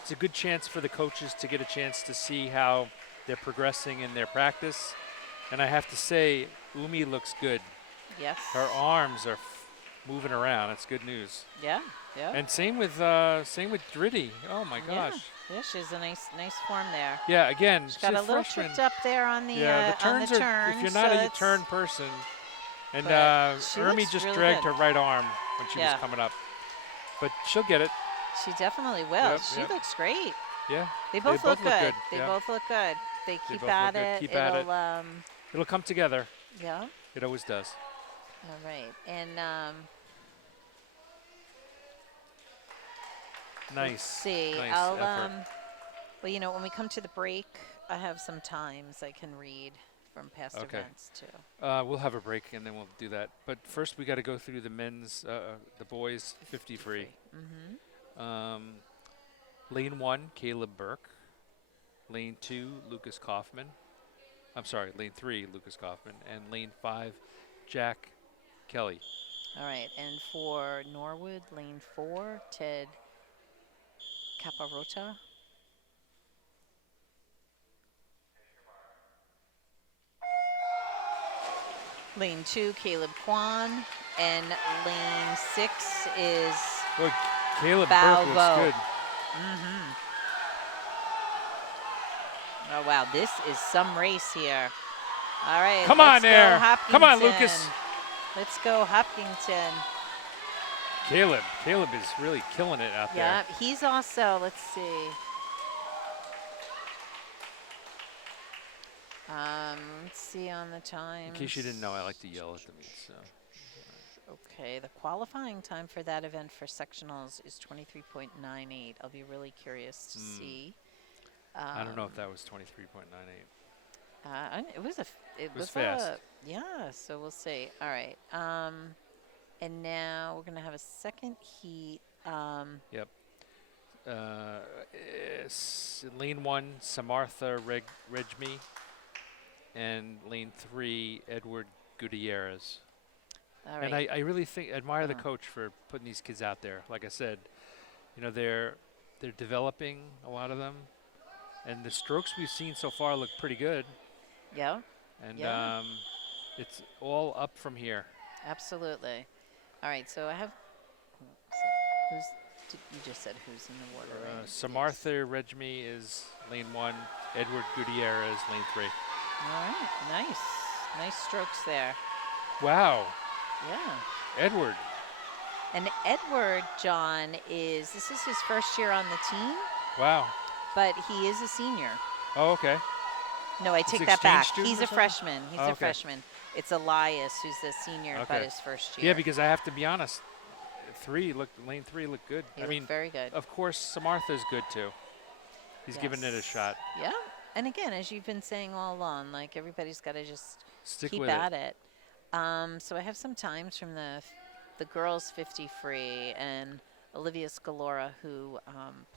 it's a good chance for the coaches to get a chance to see how they're progressing in their practice. And I have to say, Umi looks good. Yes. Her arms are moving around. That's good news. Yeah, yeah. And same with Dhriti. Oh my gosh. Yeah, she has a nice form there. Yeah, again, She's got she's a little freshman. tripped up there on the Yeah, the on turns the are. turns. If you're not so a it's- turn person, and But she Urmi looks just really dragged good. her right arm when she Yeah. was coming up, but she'll get it. She definitely will. Yep, She yep. looks great. Yeah, They both look good. They yeah. both look good. They keep both at look good. it. Keep at it. It'll It'll come together. yeah. It always does. All right. And Nice. let's see. Nice I'll effort. well, when we come to the break, I have some times I can read from past Okay. events too. We'll have a break and then we'll do that. But first, we got to go through the men's, the boys 50 free. Mm-hmm. Lane 1, Caleb Burke. Lane 2, Lucas Kaufman. I'm sorry, lane 3, Lucas Kaufman. And lane 5, Jack Kelly. All right. And for Norwood, lane 4, Ted Caparota. Lane 2, Caleb Kwan. And lane 6 is Boy, Caleb Burke looks Balvo. good. mm-hmm. Oh wow, this is some race here. All right. Come on let's go there. Come on, Hopkinton. Lucas. Let's go Hopkinton. Caleb is really killing it out Yeah, there. he's also, let's see. Let's see on the time. In case you didn't know, I like to yell at the meet. So. Okay, the qualifying time for that event for sectionals is 23.98. I'll be really curious to see I don't know if Um, that was 23.98. it was it It was was fast. yeah. So we'll see. All right. And now we're gonna have a second heat. Yep. Lane 1, Samartha Regmi, and lane 3, Edward Gutierrez. All And right. I really admire the Uh, coach for putting these kids out there. Like I said, they're developing, a lot of them, and the strokes we've seen so far look pretty good. yeah. And Yeah. it's all up from here. Absolutely. All right. So I have. Who's? You just said who's in the water, right? Yes. Samartha Regmi is lane 1, Edward Gutierrez lane 3. All right. Nice. Nice strokes there. Wow, Yeah. Edward. And Edward, John, this is his first year on the team, Wow. but he is a senior. Oh, okay. No, I He's take an that back. exchange student He's or a something? freshman. He's Oh, a okay. freshman. It's Elias who's the senior, but Okay. his first Yeah, year. because I have to be honest, lane 3 looked good. He I looked mean, very good. of course, Samartha's good too. He's giving it a Yes. shot. Yeah. And again, as you've been saying all along, like everybody's got to just Stick keep with at it. it. So I have some times from the girls 50 free, and Olivia Scalora, who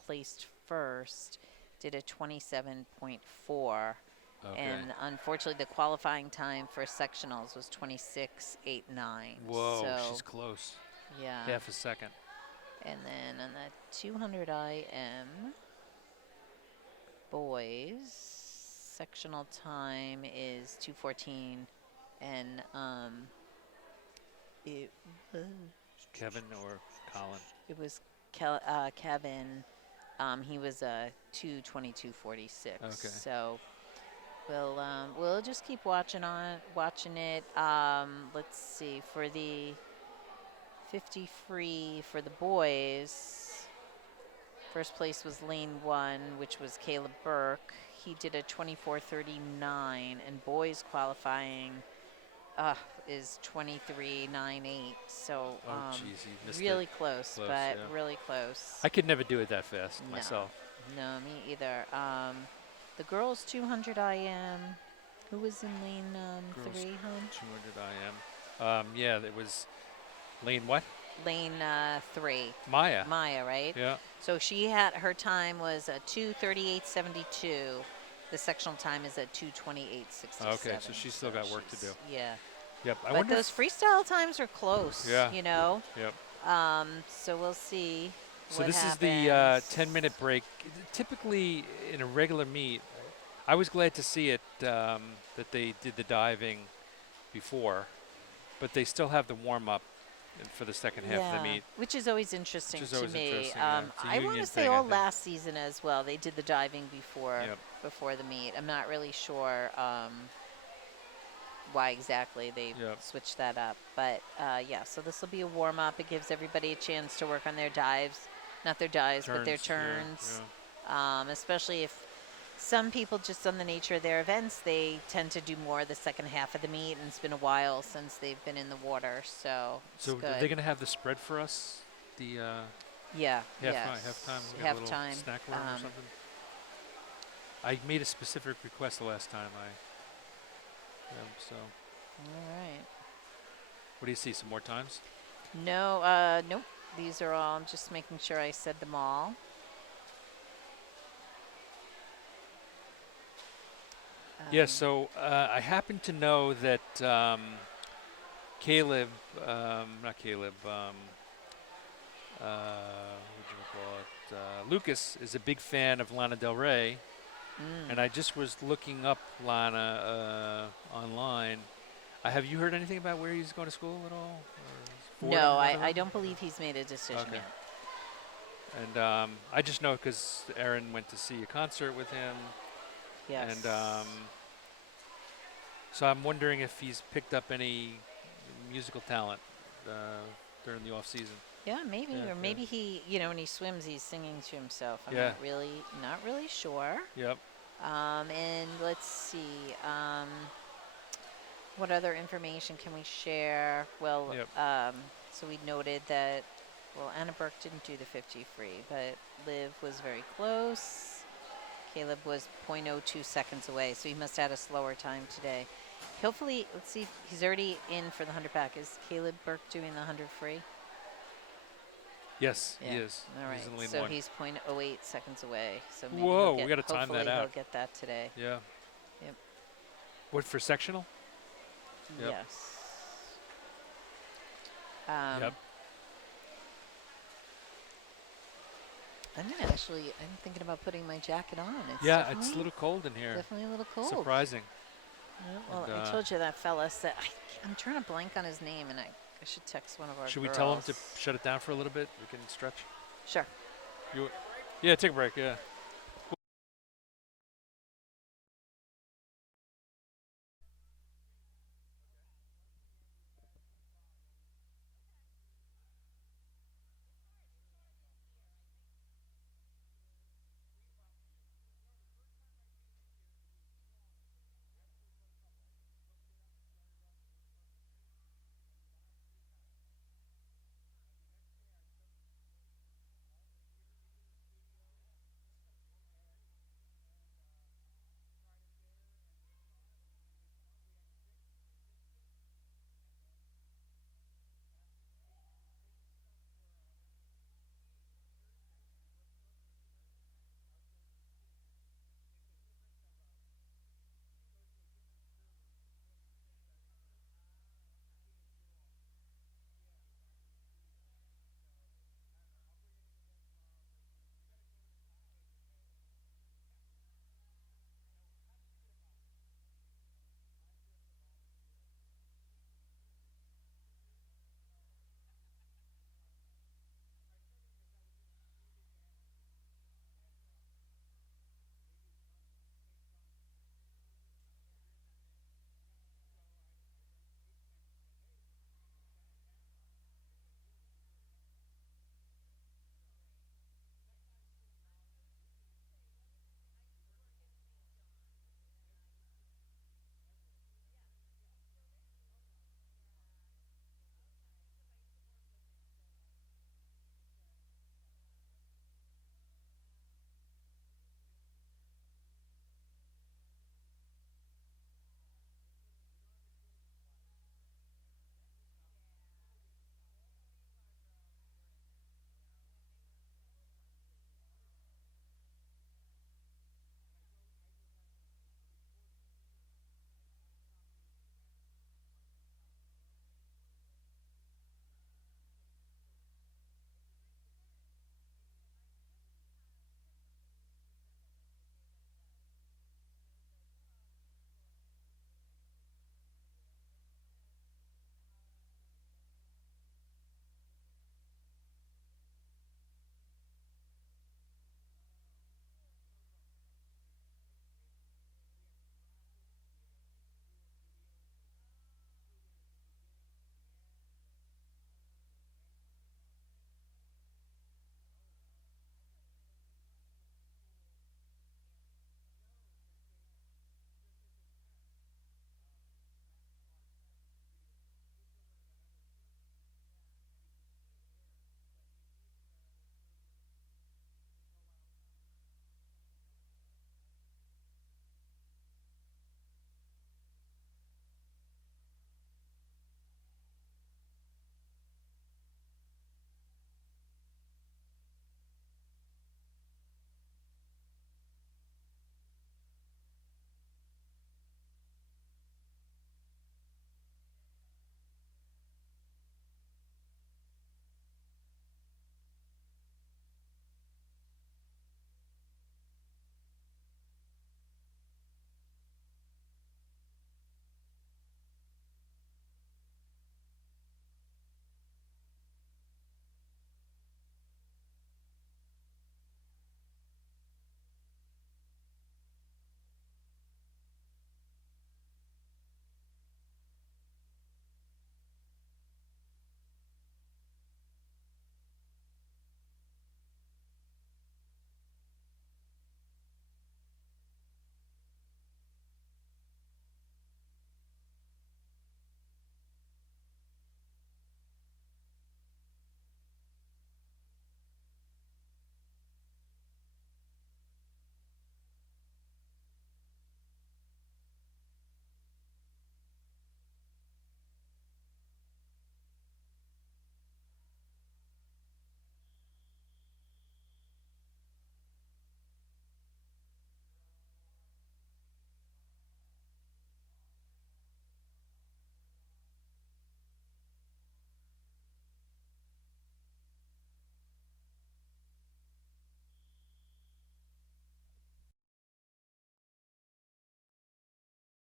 placed first, did a 27.4. Okay. And unfortunately, the qualifying time for sectionals was 26.89. Whoa, So she's close. yeah. Half a second. And then on the 200 IM boys, sectional time is 2:14, and it was Kevin or Colin? it was Kevin. He was a 2:22.46. Okay. So we'll just keep watching it. Let's see, for the 50 free for the boys. First place was lane 1, which was Caleb Burke. He did a 24:39, and boys qualifying is 23:98. So Oh, jeez, you missed really it. close, Close, but yeah. really close. I could never do it that fast No. myself. No, me either. The girls 200 IM. Who was in lane Girls 3, hon? 200 IM. Yeah, it was lane what? Lane 3. Maya. Maya, right? Yeah. So her time was a 2:38.72. The sectional time is at 2:28.67. Okay, so she's still got work to do. Yeah. Yep. I But wonder. those freestyle times are close. Yeah. You know. Yep. So we'll see. So what this happens. is the 10-minute break. Typically, in a regular meet, I was glad to see it that they did the diving before, but they still have the warm up for the second half of the meet. Which is always interesting Which is to always me. interesting, yeah. It's a I want union to say thing, I all think. last season as well. They did the diving before Yep. the meet. I'm not really sure why exactly they Yep. switched that up, but yeah. So this will be a warm up. It gives everybody a chance to work on their dives, not their dives, but their turns. Yeah. Especially if some people, just on the nature of their events, they tend to do more the second half of the meet, and it's been a while since they've been in the water, so it's So good. are they going to have the spread for us? The Yeah. halftime. We got a little Halftime. snack room or something. I made a specific request the last time. So All right. what do you see? Some more times? No, nope. These are all. I'm just making sure I said them all. Yes. So I happen to know that Caleb, not Caleb. What do you call it? Lucas is a big fan of Lana Del Rey, and I just was looking up Lana online. Have you heard anything about where he's going to school at all? No, I don't believe he's made a decision Okay. yet. And I just know because Erin went to see a concert with him. Yes. And so I'm wondering if he's picked up any musical talent during the off season. Yeah, maybe, Yeah, or maybe he, when he swims, he's singing to himself. I'm Yeah. not really sure. Yep. And let's see. What other information can we share? Well, Yep. so we noted that, Anna Burke didn't do the 50 free, but Liv was very close. Caleb was .02 seconds away, so he must have had a slower time today. Hopefully, let's see. He's already in for the 100 pack. Is Caleb Burke doing the 100 free? Yes, Yeah. he is. All right. He's in the lead So one. he's .08 seconds away. So maybe Whoa, he'll we get, got to time hopefully that he'll out. get that today. Yeah. Yep. What for sectional? Yep. Yes. Yep. I'm thinking about putting my jacket on. Yeah, it's a little cold in here. Definitely a little cold. Surprising. Yeah, well, And, I told you that fella said, I'm trying to blank on his name, and I should text one of our Should we girls. tell him to shut it down for a little bit? We can stretch. Sure. Yeah, take a break. Yeah.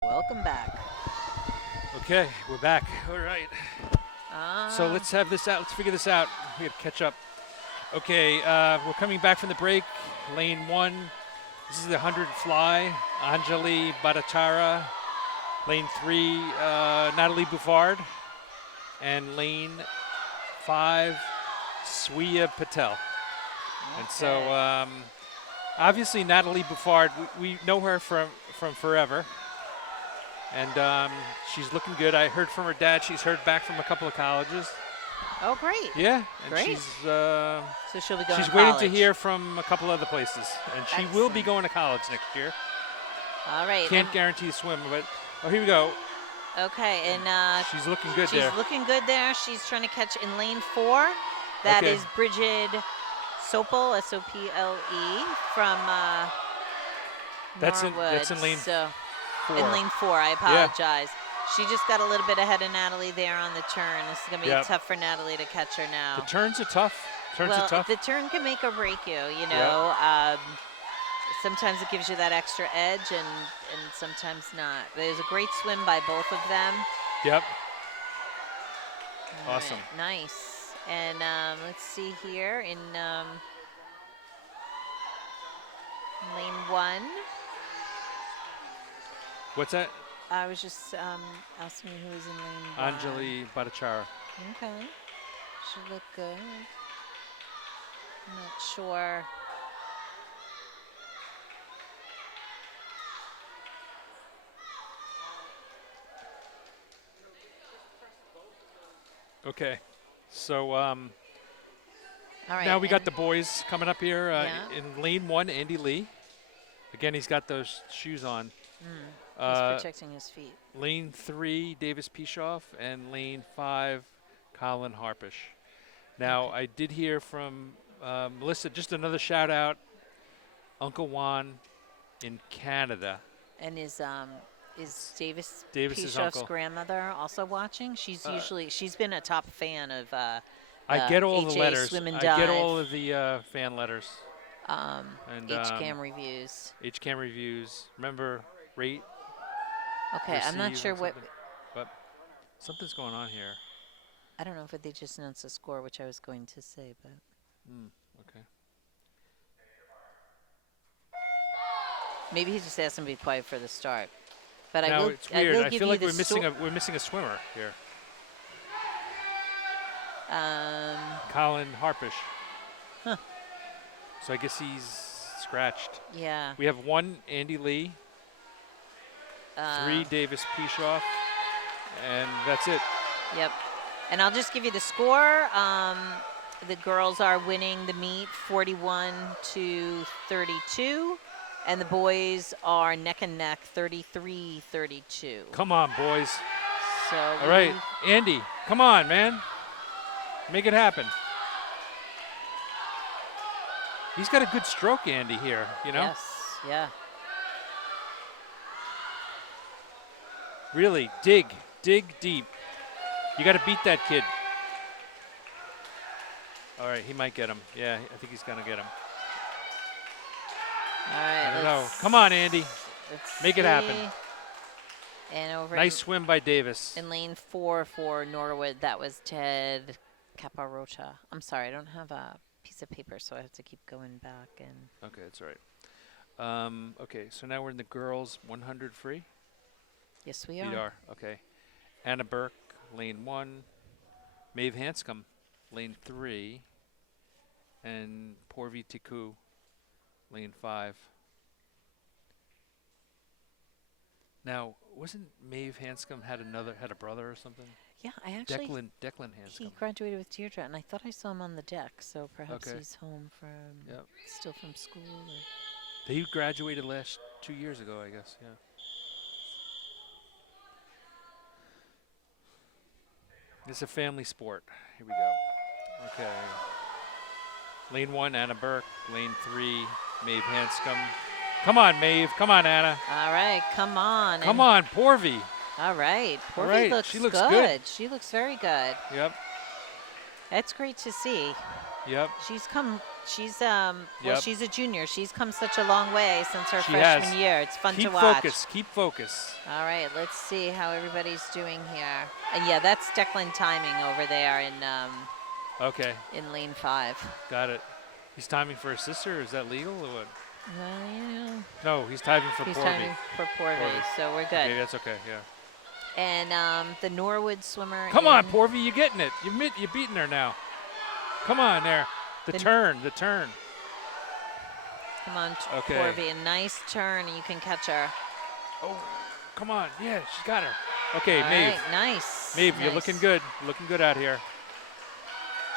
Welcome back. Okay, we're back. All right. So let's have this out. Let's figure this out. We got to catch up. Okay, we're coming back from the break. Lane 1. This is the 100 fly. Anjali Bhattacharya. Lane 3, Natalie Buffard. And lane 5, Swiya Patel. Okay. And so, obviously, Natalie Buffard, we know her from forever. And she's looking good. I heard from her dad. She's heard back from a couple of colleges. Oh, great. Yeah. And Great. she's So she'll be going she's to waiting college. to hear from a couple other places. And she will be Excellent. going to college next year. All right. Can't guarantee swim, but here we go. Okay, and She's looking good she's there. looking good there. She's trying to catch in lane 4. That Okay. is Bridget Sople, S-O-P-L-E, from That's Norwood. in lane so 4. in lane 4, I apologize. She just got a little bit ahead of Natalie there on the turn. This is going to be tough for Natalie to catch her now. The turns are tough. Well, the turn can make or break you, you know. Sometimes it gives you that extra edge, and sometimes not. There's a great swim by both of them. Yep. All Awesome. right, nice. And let's see here in lane 1. What's that? I was just asking who was in lane 1. Anjali Bhattacharya. Okay. Should look good. I'm not sure. Okay. So All right. now we got the boys coming up here. Yeah. In lane 1, Andy Lee. Again, he's got those shoes on. He's protecting his feet. Lane 3, Davis Pishoff, and lane 5, Colin Harpish. Now, I did hear from Melissa, just another shout out, Uncle Juan in Canada. And is Davis's Davis's Pishoff's uncle. grandmother also watching? She's she's been a top fan of I get all the HA letters. Swim and I Dive, get all of the fan letters. And HCAM reviews. HCAM reviews. Remember, rate. Okay, I'm not receive, sure and what. something. But something's going on here. I don't know if they just announced the score, which I was going to say, but. Okay. Maybe he just asked them to be quiet for the start. But Now I will. it's weird. I give feel you like the we're missing a swimmer here. Um, Colin Harpish. Huh. So I guess he's scratched. yeah. We have 1 Andy Lee, 3 Davis Pishoff, and that's it. Yep. And I'll just give you the score. The girls are winning the meet 41-32, and the boys are neck and neck 33-32. Come on, boys. So All right, Andy, come on, man. Make it happen. He's got a good stroke, Andy, here, you know? Yes, yeah. Really, dig deep. You got to beat that kid. All right, he might get him. Yeah, I think he's going to get him. All right. I don't know. Come on, Andy. Let's Make it happen. see. And over Nice swim by Davis. in lane 4 for Norwood, that was Ted Caparocha. I'm sorry, I don't have a piece of paper, so I have to keep going back. And Okay, that's all right. Okay, so now we're in the girls 100 free. yes, we We are. are. Okay. Anna Burke, lane 1. Maeve Hanscom, lane 3. And Porvi Tiku, lane 5. Now, wasn't Maeve Hanscom had a brother or something? Yeah, I actually. Declan He Hanscom. graduated with Deirdre, and I thought I saw him on the deck, so perhaps Okay. he's home from Yep. still from school. Or He graduated 2 years ago, I guess. Yeah. It's a family sport. Here we go. Okay. Lane 1, Anna Burke. Lane 3, Maeve Hanscom. Come on, Maeve. Come on, Anna. all right, come on. Come on, Porvi. All right, All Porvi right, looks she looks good. good. She looks very good. Yep. That's great to see. Yep. Well, Yep. she's a junior. She's come such a long way since her She freshman has. year. It's fun Keep to watch. focus. Keep focus. All right, let's see how everybody's doing here. And yeah, that's Declan timing over there Okay. in lane 5. Got it. He's timing for his sister. Is that legal or what? Yeah. No, he's timing for He's Porvy. timing for Porvy, Porvy. so we're good. Okay, that's okay. Yeah. And the Norwood swimmer. Come on, Porvy, you're getting it. You're beating her now. Come on there. The turn. Come on, Okay. Porvy, a nice turn, and you can catch her. Oh, come on. Yeah, she's got her. Okay, All Maeve. right, nice. Maeve, nice. you're looking good. Looking good out here.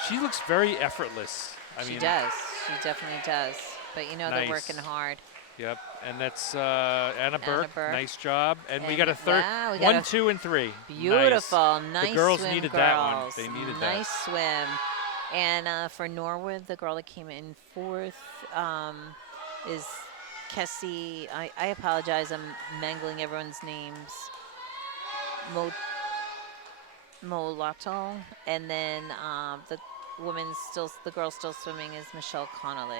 She looks very effortless. She does. She definitely does. But you know they're working hard. Yep, and that's Anna Burke. Nice job. And we got a third. Wow, we got 1, 2, and 3. Beautiful. Nice The girls swim, needed girls. that one. They needed that. Nice swim. And for Norwood, the girl that came in 4th is Kessie. I apologize. I'm mangling everyone's names. Molato. And then the girl still swimming is Michelle Connolly.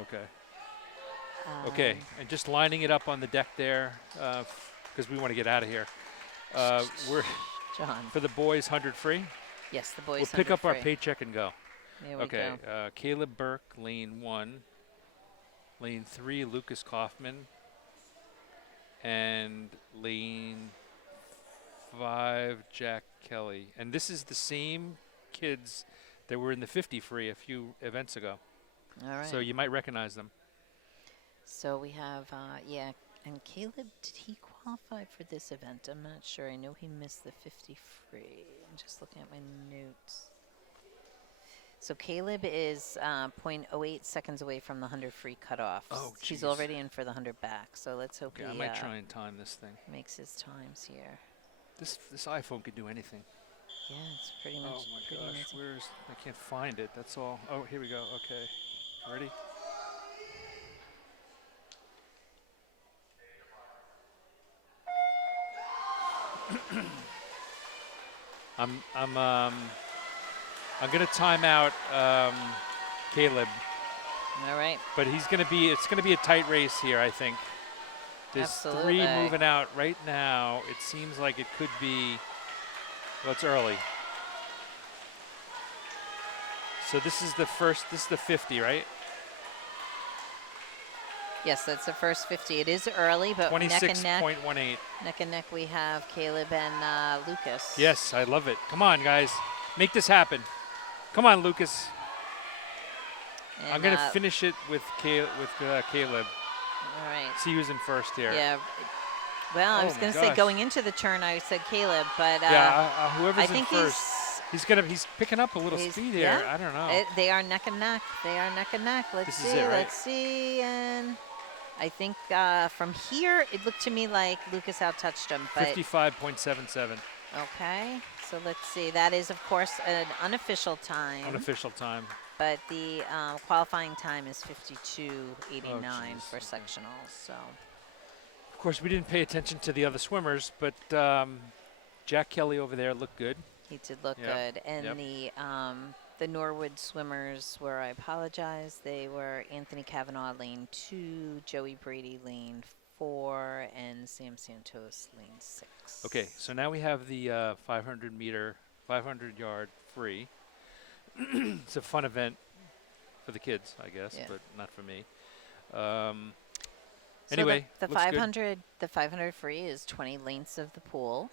Okay. Okay, and just lining it up on the deck there, because we want to get out of here. We're John. for the boys 100 free. Yes, the boys. We'll pick up our free. paycheck and go. There we Okay, go. Caleb Burke, lane 1. Lane 3, Lucas Kaufman. And lane 5, Jack Kelly. And this is the same kids that were in the 50 free a few events ago. All right. So you might recognize them. So we have, and Caleb, did he qualify for this event? I'm not sure. I know he missed the 50 free. I'm just looking at my notes. So Caleb is 0.08 seconds away from the 100 free cutoff. Oh, He's geez. already in for the 100 back. So let's hope Okay, he I might try and time this thing. makes his times here. This iPhone could do anything. Yeah, it's pretty much. Oh my pretty gosh, amazing. I can't find it. That's all. Oh, here we go. Okay, ready? I'm gonna time out Caleb, All right. but it's gonna be a tight race here. I think there's Absolutely. 3 moving out right now. It seems like it could be. Well, it's early. So this is the 50, right? Yes, that's the first 50. It is early, but neck and neck. 26.18. Neck and neck, we have Caleb and Lucas. Yes, I love it. Come on, guys. Make this happen. Come on, Lucas. And, I'm going to finish it with Caleb. All right. See who's in first here. Yeah. Well, I Oh was my going to say gosh. going into the turn, I said Caleb, but whoever's I think in first. He's picking up a little he's- speed here. yeah. I don't know. They are neck and neck. They are neck and neck. Let's This see. is it, right? Let's see. And I think from here, it looked to me like Lucas out-touched him. But 55.77. okay. So let's see. That is, of course, an unofficial time. Unofficial time. But the qualifying time is 52.89 jeez. for sectionals. So Of course, we didn't pay attention to the other swimmers, but Jack Kelly over there looked good. he did look Yep. good. And the Norwood swimmers were, I apologize, they were Anthony Cavanaugh, lane 2, Joey Brady, lane 4, and Sam Santos, lane 6. Okay, so now we have the 500-yard free. It's a fun event for the kids, I guess, Yeah. but not for me. So Anyway, the looks good. 500 free is 20 lengths of the pool.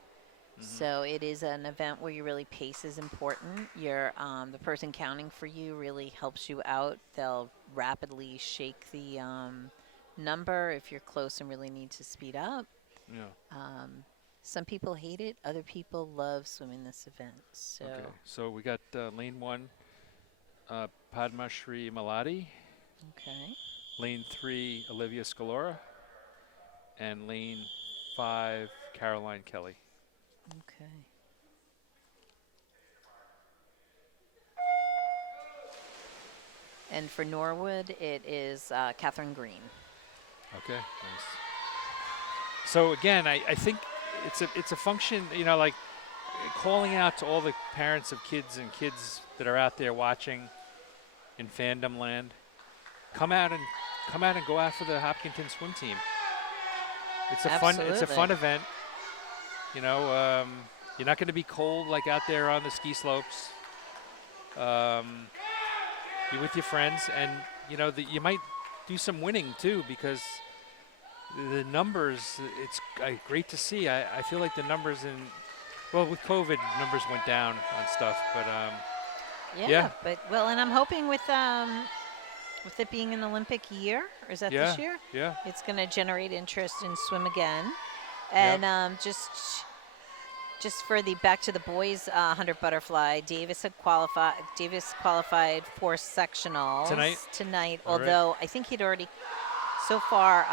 So it is an event where you really pace is important. The person counting for you really helps you out. They'll rapidly shake the number if you're close and really need to speed up. Yeah. Some people hate it. Other people love swimming this event. So Okay, so we got lane 1, Padma Shri Maladi, okay. lane 3, Olivia Scalora, and lane 5, Caroline Kelly. Okay. And for Norwood, it is Catherine Green. Okay, nice. So again, I think it's a function, like calling out to all the parents of kids and kids that are out there watching. in fandom land, come out and go after the Hopkinton swim team. It's a Absolutely. fun event. You know, you're not going to be cold like out there on the ski slopes. You're with your friends, and you know you might do some winning too, because the numbers. It's great to see. I feel like the numbers with COVID, numbers went down on stuff, but yeah. But and I'm hoping with it being an Olympic year, or is that this year? Yeah. It's going to generate interest in swim again, and just for the back to the boys 100 butterfly, Davis qualified for sectionals tonight. All although I think he'd already so far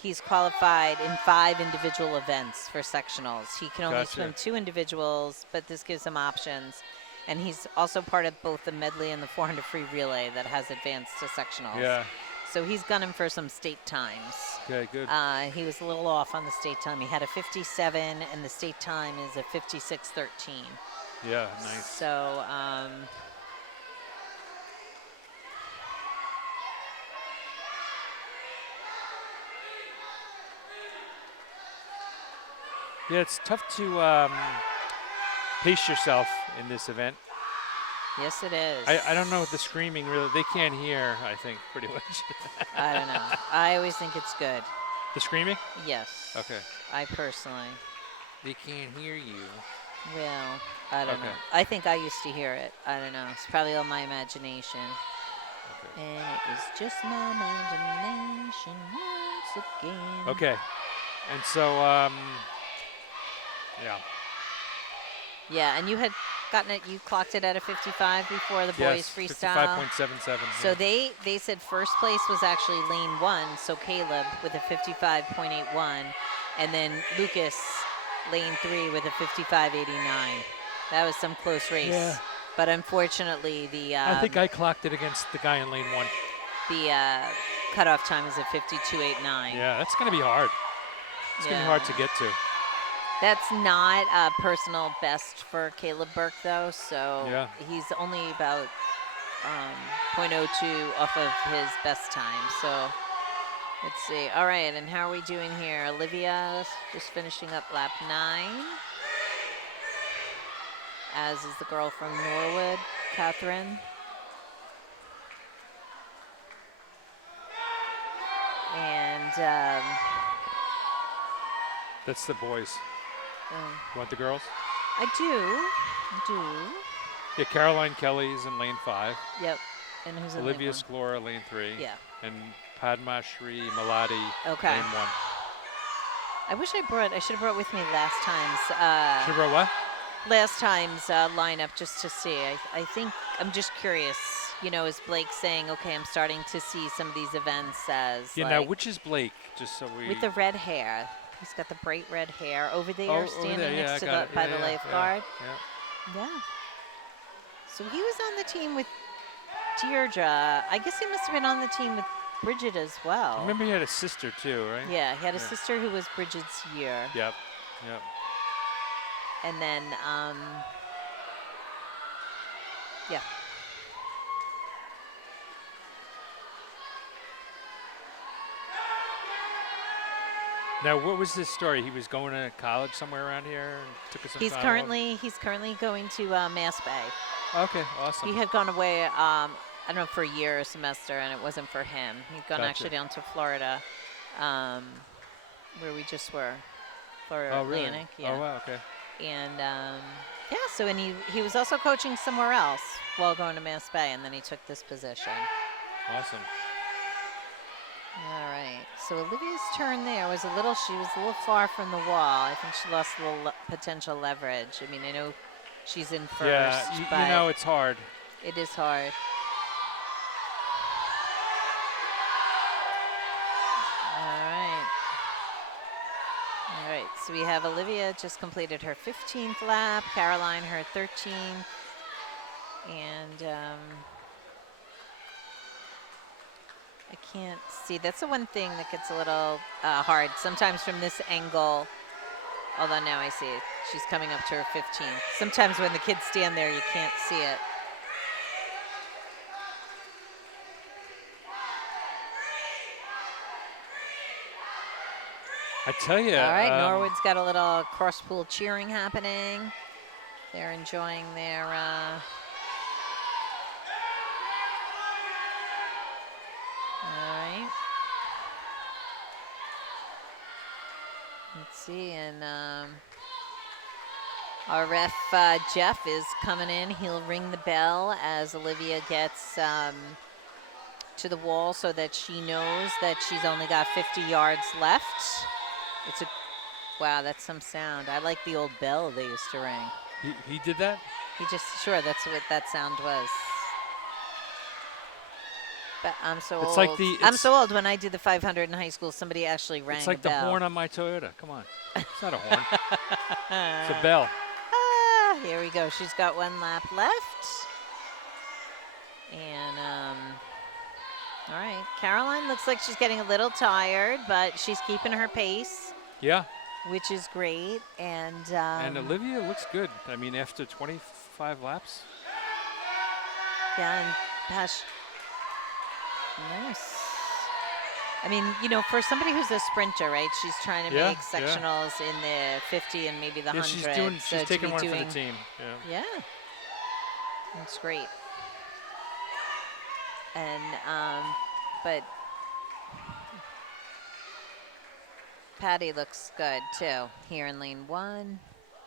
he's qualified in 5 individual events for sectionals. He can only swim 2 individuals, but this gives him options. And he's also part of both the medley and the 400 free relay that has advanced to sectionals. Yeah. So he's gunning for some state times. Okay, good. He was a little off on the state time. He had a 57, and the state time is a 56:13. Yeah, nice. So, yeah, it's tough to pace yourself in this event. yes, it is. I don't know the screaming really. They can't hear, I think, pretty much. I don't know. I always think it's good. The screaming? Yes. Okay. I personally. They can't hear you. Well, I don't know. I think I used to hear it. I don't know. It's probably all my imagination. Okay. And it was just my imagination once again. Okay. And so, yeah. Yeah, and you had gotten it, you clocked it at a 55 before the boys freestyle. 55.77. So they said first place was actually lane 1, so Caleb with a 55.81, and then Lucas lane 3 with a 55.89. That was some close race. Yeah. But unfortunately, I think I clocked it against the guy in lane 1. The cutoff time is a 52.89. Yeah, that's going to be hard. It's going to be hard to get to. That's not a personal best for Caleb Burke, though, so he's only about .02 off of his best time. So let's see. All right, and how are we doing here? Olivia just finishing up lap 9, as is the girl from Norwood, Catherine. And that's the boys. You want the girls? I do. Yeah, Caroline Kelly's in lane 5. Yep. And who's in Olivia lane 1? Sklora, lane 3. Yeah. And Padma Shri Maladi, okay. lane 1. I should have brought with me last time's. Should have brought what? Last time's lineup just to see. I think, I'm just curious, you know, is Blake saying, okay, I'm starting to see some of these events as. Yeah, now which is Blake? Just so we. With the red hair. He's got the bright red hair over there, standing next to by the lifeguard. Yeah. So he was on the team with Deirdre. I guess he must have been on the team with Bridget as well. I remember he had a sister too, right? Yeah, he had a sister who was Bridget's year. Yep. And then, yeah. Now, what was his story? He was going to college somewhere around here and took us some He's time currently going to Mass Bay. Okay, awesome. He had gone away, I don't know, for a year or a semester, and it wasn't for him. He'd gone actually down to Florida, where we just were, Florida Atlantic. Really? Yeah. Oh, wow, okay. And so and he was also coaching somewhere else while going to Mass Bay, and then he took this position. Awesome. All right. So Olivia's turn there was she was a little far from the wall. I think she lost a little potential leverage. I mean, I know she's in first. Yeah, but you know it's hard. It is hard. All right, so we have Olivia just completed her 15th lap, Caroline her 13th, and I can't see. That's the one thing that gets a little hard sometimes from this angle. Although now I see it. She's coming up to her 15th. Sometimes when the kids stand there, you can't see it. I tell you. All right, Norwood's got a little cross pool cheering happening. They're enjoying their. All right. Let's see, and our ref Jeff is coming in. He'll ring the bell as Olivia gets to the wall so that she knows that she's only got 50 yards left. It's a wow, that's some sound. I like the old bell they used to ring. He did that? He just sure that's what that sound was. But I'm so It's old. like the- I'm it's- so old. When I did the 500 in high school, somebody actually rang It's like a the bell. horn on my Toyota. Come on. It's not a horn. It's a bell. Ah, here we go. She's got one lap left. And, all right. Caroline looks like she's getting a little tired, but she's keeping her pace, Yeah. which is great. And Olivia looks good. I mean, after 25 laps. yeah, and gosh, nice. I mean, you know, for somebody who's a sprinter, right? She's trying to Yeah, make yeah. sectionals in the 50 and maybe the Yeah, 100. she's to taking be one for doing, the team. Yeah. Yeah, that's great. And but Patty looks good too here in lane 1.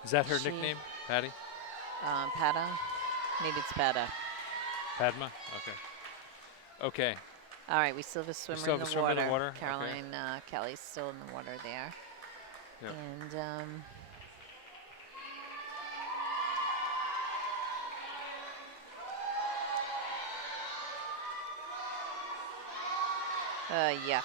Is that her She- nickname, Patty? Pada, maybe it's Pada. Padma? Okay. Okay. All right, we still have a swimmer, still in, have the a swimmer in water. the water? Okay. Caroline Kelly's still in the water there. Yep. And yuck.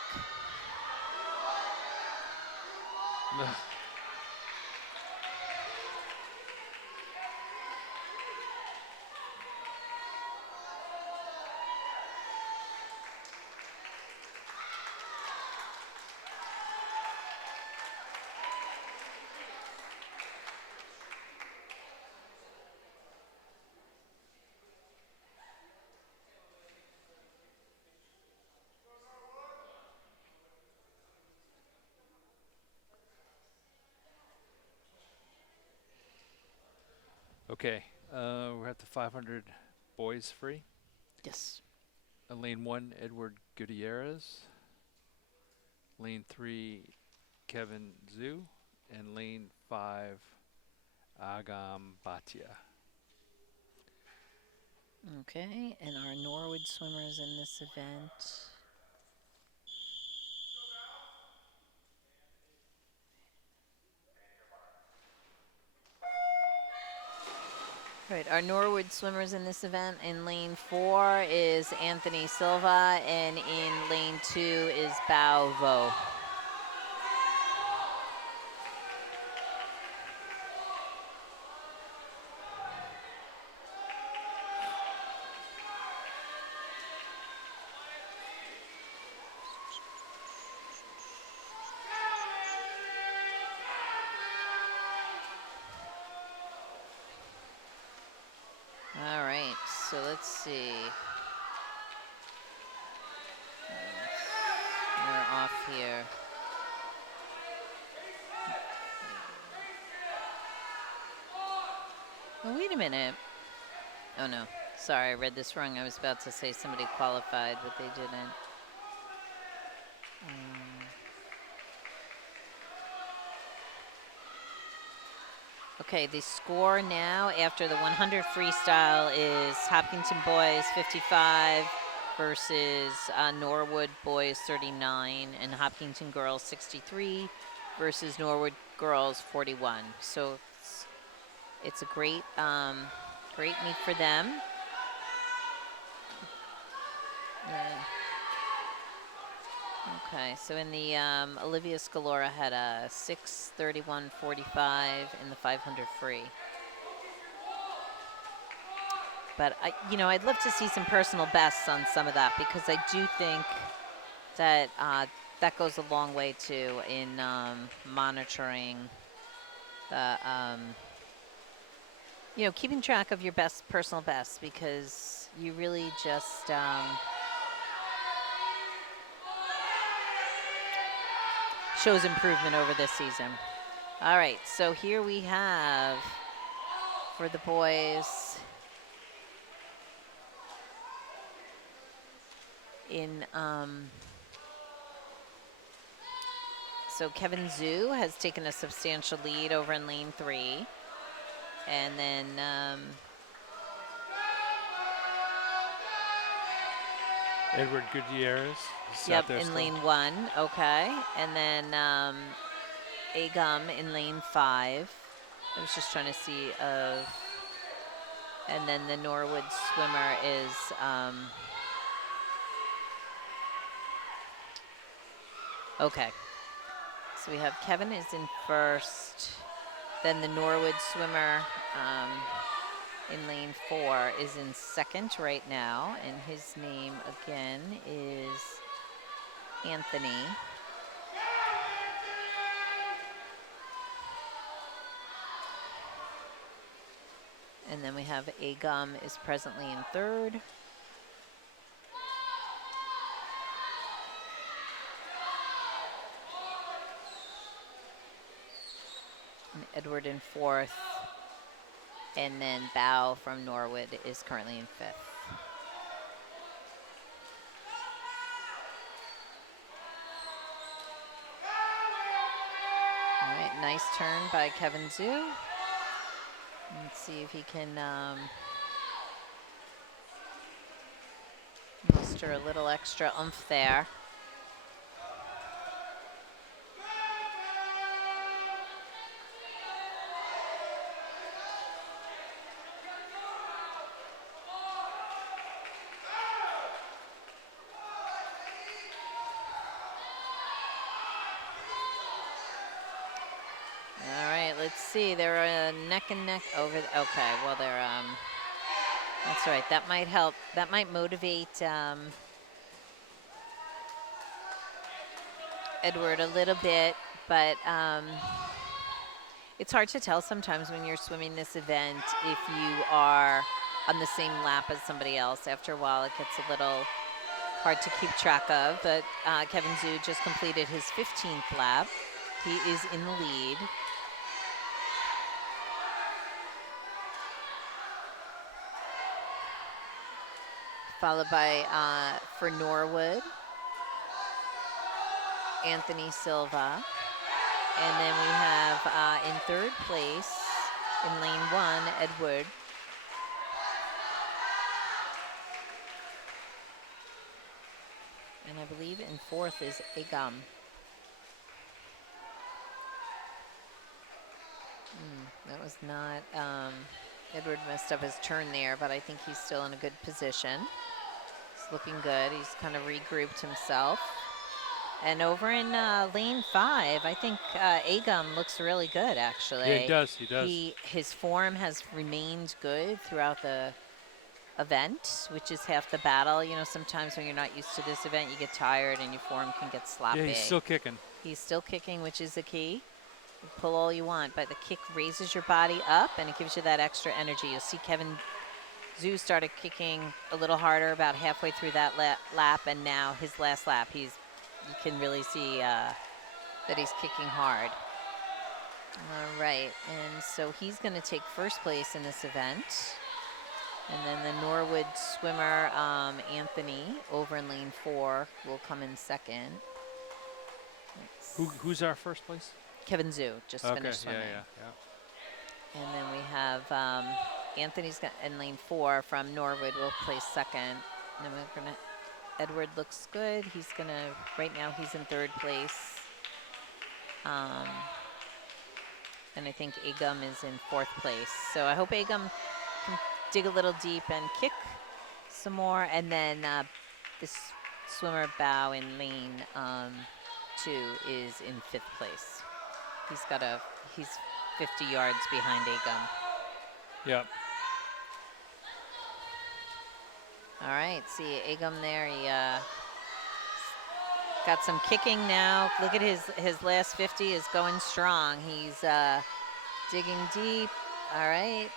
Okay. We're at the 500 boys free. Yes. Lane 1, Edward Gutierrez. Lane 3, Kevin Zhu. And lane 5, Agam Bhatia. Okay, and our Norwood swimmers in this event. Right, our Norwood swimmers in this event in lane 4 is Anthony Silva, and in lane 2 is Bao Vo. All right, so let's see. We're off here. Oh, wait a minute. Oh, no. Sorry, I read this wrong. I was about to say somebody qualified, but they didn't. Okay, the score now after the 100 freestyle is Hopkinton boys 55 versus Norwood boys 39, and Hopkinton girls 63 versus Norwood girls 41. So it's a great, great meet for them. Yeah. Okay, so in the Olivia Scalora had a 6:31.45 in the 500 free. But I'd love to see some personal bests on some of that, because I do think that that goes a long way too in monitoring the keeping track of your personal bests, because you really just shows improvement over this season. All right, so here we have for the boys in so Kevin Zhu has taken a substantial lead over in lane 3. And then Edward Gutierrez. is out yep, there in still. lane 1, okay. And then Agum in lane 5. I was just trying to see of, and then the Norwood swimmer is okay. So we have Kevin is in first. Then the Norwood swimmer in lane 4 is in second right now, and his name again is Anthony. And then we have Agum is presently in third. And Edward in fourth. And then Bao from Norwood is currently in fifth. All right, nice turn by Kevin Zhu. Let's see if he can muster a little extra oomph there. All right, let's see. They're neck and neck over. Okay, well they're that's right. That might help. That might motivate Edward a little bit, but it's hard to tell sometimes when you're swimming this event if you are on the same lap as somebody else. After a while, it gets a little hard to keep track of. But Kevin Zhu just completed his 15th lap. He is in the lead. Followed by, for Norwood, Anthony Silva. And then we have in third place, in lane 1, Edward. And I believe in fourth is Agum. That was not, Edward messed up his turn there, but I think he's still in a good position. He's looking good. He's kind of regrouped himself. And over in lane 5, I think Agum looks really good, actually. Yeah, he does. He does. His form has remained good throughout the event, which is half the battle. You know, sometimes when you're not used to this event, you get tired and your form can get sloppy. Yeah, he's still kicking. He's still kicking, which is the key. You pull all you want, but the kick raises your body up and it gives you that extra energy. You'll see Kevin Zhu started kicking a little harder about halfway through that lap, and now his last lap, you can really see that he's kicking hard. All right, and so he's going to take first place in this event. And then the Norwood swimmer, Anthony, over in lane 4, will come in second. Who's our first place? Kevin Zhu just finished swimming. Yeah. And then we have Anthony's in lane 4 from Norwood will place second. And then we're gonna, Edward looks good. He's gonna, right now he's in third place. And I think Agum is in fourth place. So I hope Agum can dig a little deep and kick some more. And then this swimmer Bao in lane 2 is in fifth place. He's 50 yards behind Agum. Yep. All right, see Agum there. He got some kicking now. Look at his last 50 is going strong. He's digging deep. All right,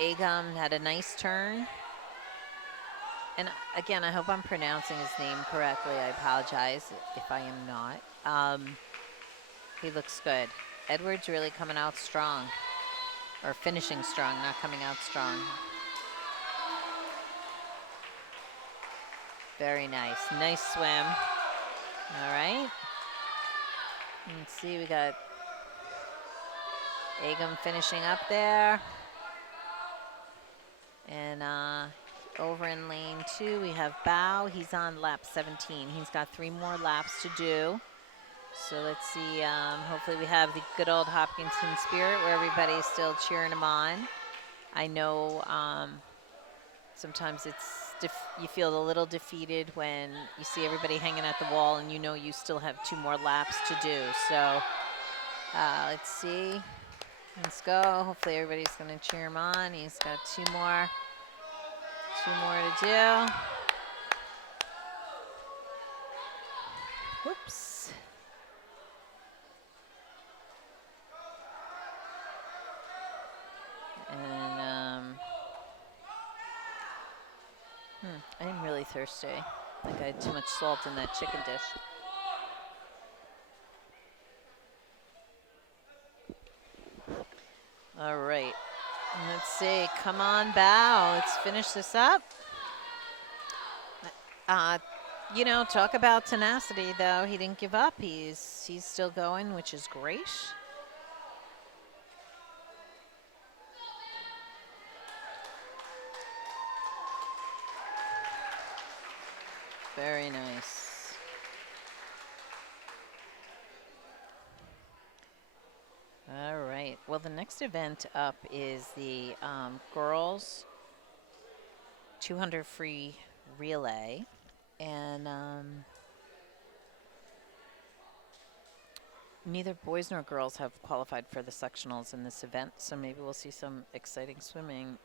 Agum had a nice turn. And again, I hope I'm pronouncing his name correctly. I apologize if I am not. He looks good. Edward's really coming out strong. Or finishing strong, not coming out strong. Very nice. Nice swim. All right. Let's see, we got Agam finishing up there. And over in lane 2, we have Bao. He's on lap 17. He's got 3 more laps to do. So let's see, hopefully we have the good old Hopkinton spirit where everybody's still cheering him on. I know sometimes you feel a little defeated when you see everybody hanging at the wall and you know you still have 2 more laps to do. So let's see. Let's go. Hopefully everybody's going to cheer him on. He's got 2 more to do. Whoops. And I'm really thirsty. I think I had too much salt in that chicken dish. All right. Let's see. Come on, Bao. Let's finish this up. You know, talk about tenacity, though. He didn't give up. He's still going, which is great. Very nice. All right. Well, the next event up is the girls 200 free relay. And neither boys nor girls have qualified for the sectionals in this event, so maybe we'll see some exciting swimming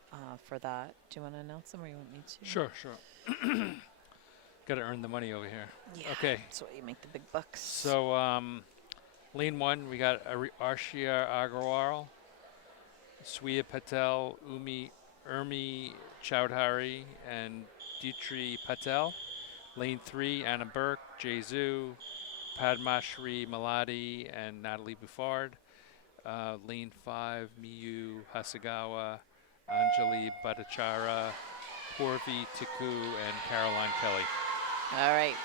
for that. Do you want to announce them or you want me to? Sure. Got to earn the money over here. Yeah, okay. that's why you make the big bucks. So lane 1, we got Arshia Agarwal, Swiya Patel, Urmi Chowdhury, and Dmitri Patel. Lane 3, Anna Burke, Jay Zhu, Padmashri Maladi, and Natalie Buffard. Lane 5, Miyu Hasagawa, Anjali Bhattacharya, Purvi Tiku, and Caroline Kelly. All right.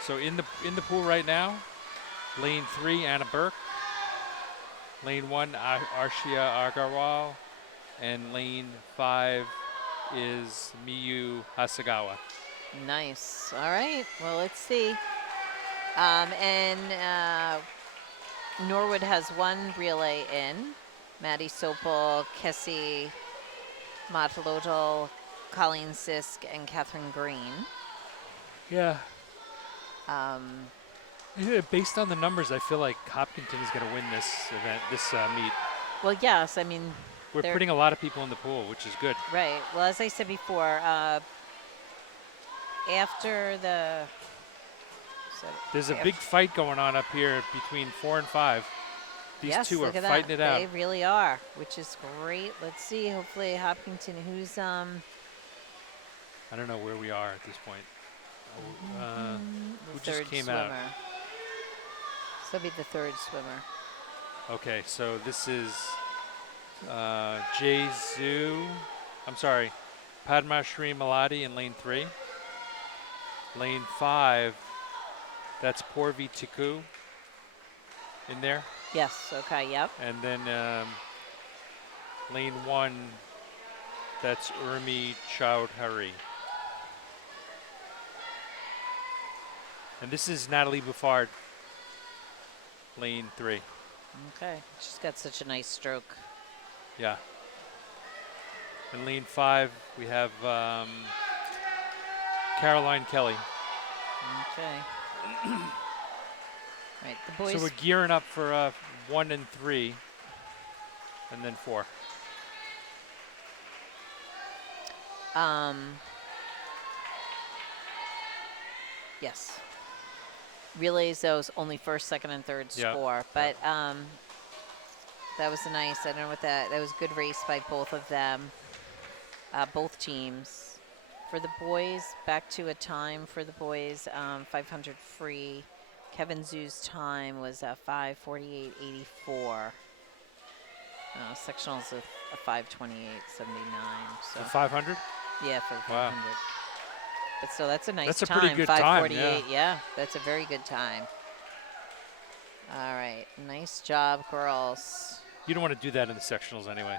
So in the pool right now, lane 3, Anna Burke. Lane 1, Arshia Agarwal, and lane 5 is Miyu Hasagawa. Nice. All right. Well, let's see. Norwood has 1 relay in. Maddie Sopel, Kessie Matlodal, Colleen Sisk, and Catherine Green. Yeah. Based on the numbers, I feel like Hopkinton is going to win this event, this meet. Well, yes. I mean, we're putting a lot of people in the pool, which is good. Right. Well, as I said before, after the... There's a big fight going on up here between 4 and 5. These two are fighting it out. They really are, which is great. Let's see. Hopefully Hopkinton, who's... I don't know where we are at this point. Who just came out? This will be the 3rd swimmer. Okay, so this is Jay Zhu. I'm sorry, Padmashri Maladi in lane 3. Lane 5, that's Purvi Tiku in there. Yes, okay, yep. And then lane 1, that's Urmi Chowdhury. And this is Natalie Buffard, lane 3. Okay, she's got such a nice stroke. Yeah. In lane 5, we have Caroline Kelly. Okay. Right, the boys. So we're gearing up for 1 and 3, and then 4. Yes. Relays those only 1st, 2nd, and 3rd score, but that was nice. I don't know what that was a good race by both of them, both teams. For the boys, back to a time for the boys, 500 free. Kevin Zhu's time was 5:48.84. Sectionals a 5:28.79. So For 500? yeah, for Wow. 500. But still, that's a nice That's a time. pretty good time, 5:48. Yeah, that's a very good time. All right, nice job, girls. You don't want to do that in the sectionals anyway.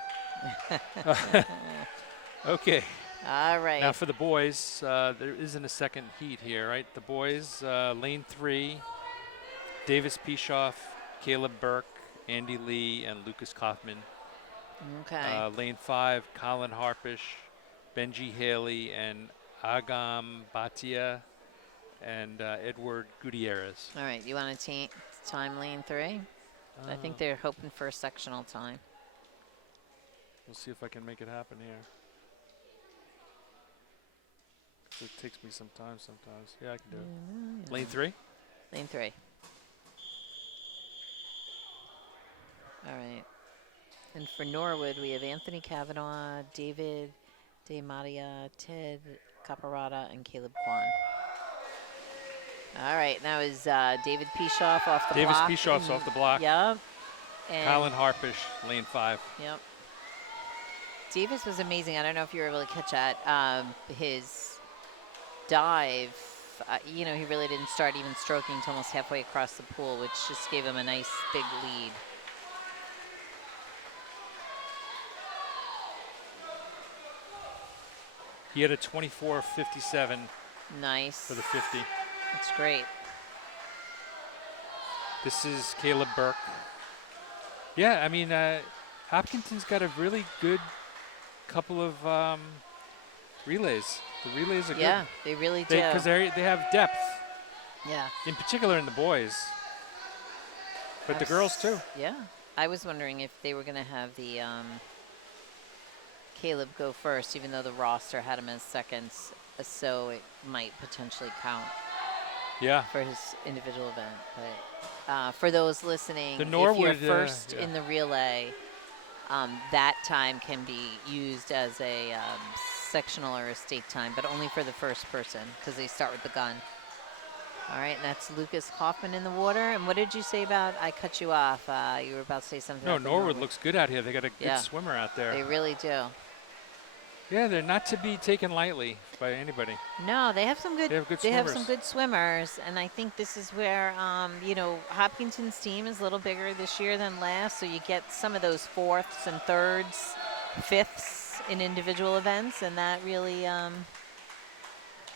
Okay. All right. Now for the boys, there isn't a second heat here, right? The boys, lane 3, Davis Pishoff, Caleb Burke, Andy Lee, and Lucas Kaufman. Okay. Lane 5, Colin Harpish, Benji Haley, and Agam Bhatia, and Edward Gutierrez. All right. You want to time lane 3? I think they're hoping for a sectional time. We'll see if I can make it happen here. It takes me some time sometimes. Yeah, I can do it. Lane 3? Lane 3. All right. And for Norwood, we have Anthony Kavanaugh, David De Maria, Ted Caparata, and Caleb Kwan. All right. Now is David Pishoff off the block. Davis Pishoff's off the block. Yep. And Colin Harpish, lane 5. Yep. Davis was amazing. I don't know if you were able to catch that. His dive, he really didn't start even stroking until almost halfway across the pool, which just gave him a nice big lead. He had a 24.57 Nice. for the 50. That's great. This is Caleb Burke. Yeah, I mean, Hopkinton's got a really good couple of relays. The relays are good. Yeah, they really do. Because they have depth, Yeah. in particular in the boys. But the girls too. Yeah. I was wondering if they were going to have the Caleb go first, even though the roster had him as seconds, so it might potentially count Yeah. for his individual event. But for those listening, The Norwood, if you're first yeah. in the relay, that time can be used as a sectional or a state time, but only for the first person because they start with the gun. All right, and that's Lucas Kaufman in the water. And what did you say about, I cut you off, you were about to say something No, about the Norwood looks good out here. They got a good Yeah. swimmer out there. They really do. Yeah, they're not to be taken lightly by anybody. No, they have some good. They have good They have some swimmers. good swimmers, and I think this is where Hopkinton's team is a little bigger this year than last, so you get some of those fourths and thirds, fifths in individual events, and that really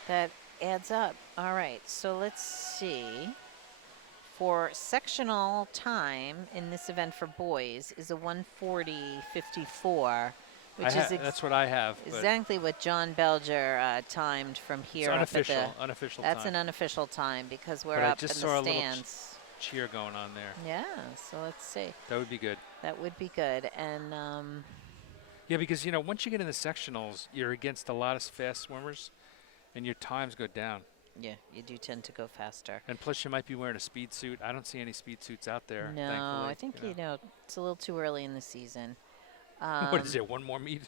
that adds up. All right, so let's see. For sectional time in this event for boys is a 1:40.54. Which is that's what I have. But exactly what John Belger timed from here it's up at the. unofficial That's time. an unofficial time because we're But I up in just the saw a little stands. cheer going on there. Yeah, so let's see. That would be good. That would be good. And Yeah, because once you get in the sectionals, you're against a lot of fast swimmers, and your times go down. yeah, you do tend to go faster. And plus, you might be wearing a speed suit. I don't see any speed suits out there. No, thankfully, I think it's a little too early in the season. What is it? One more meet?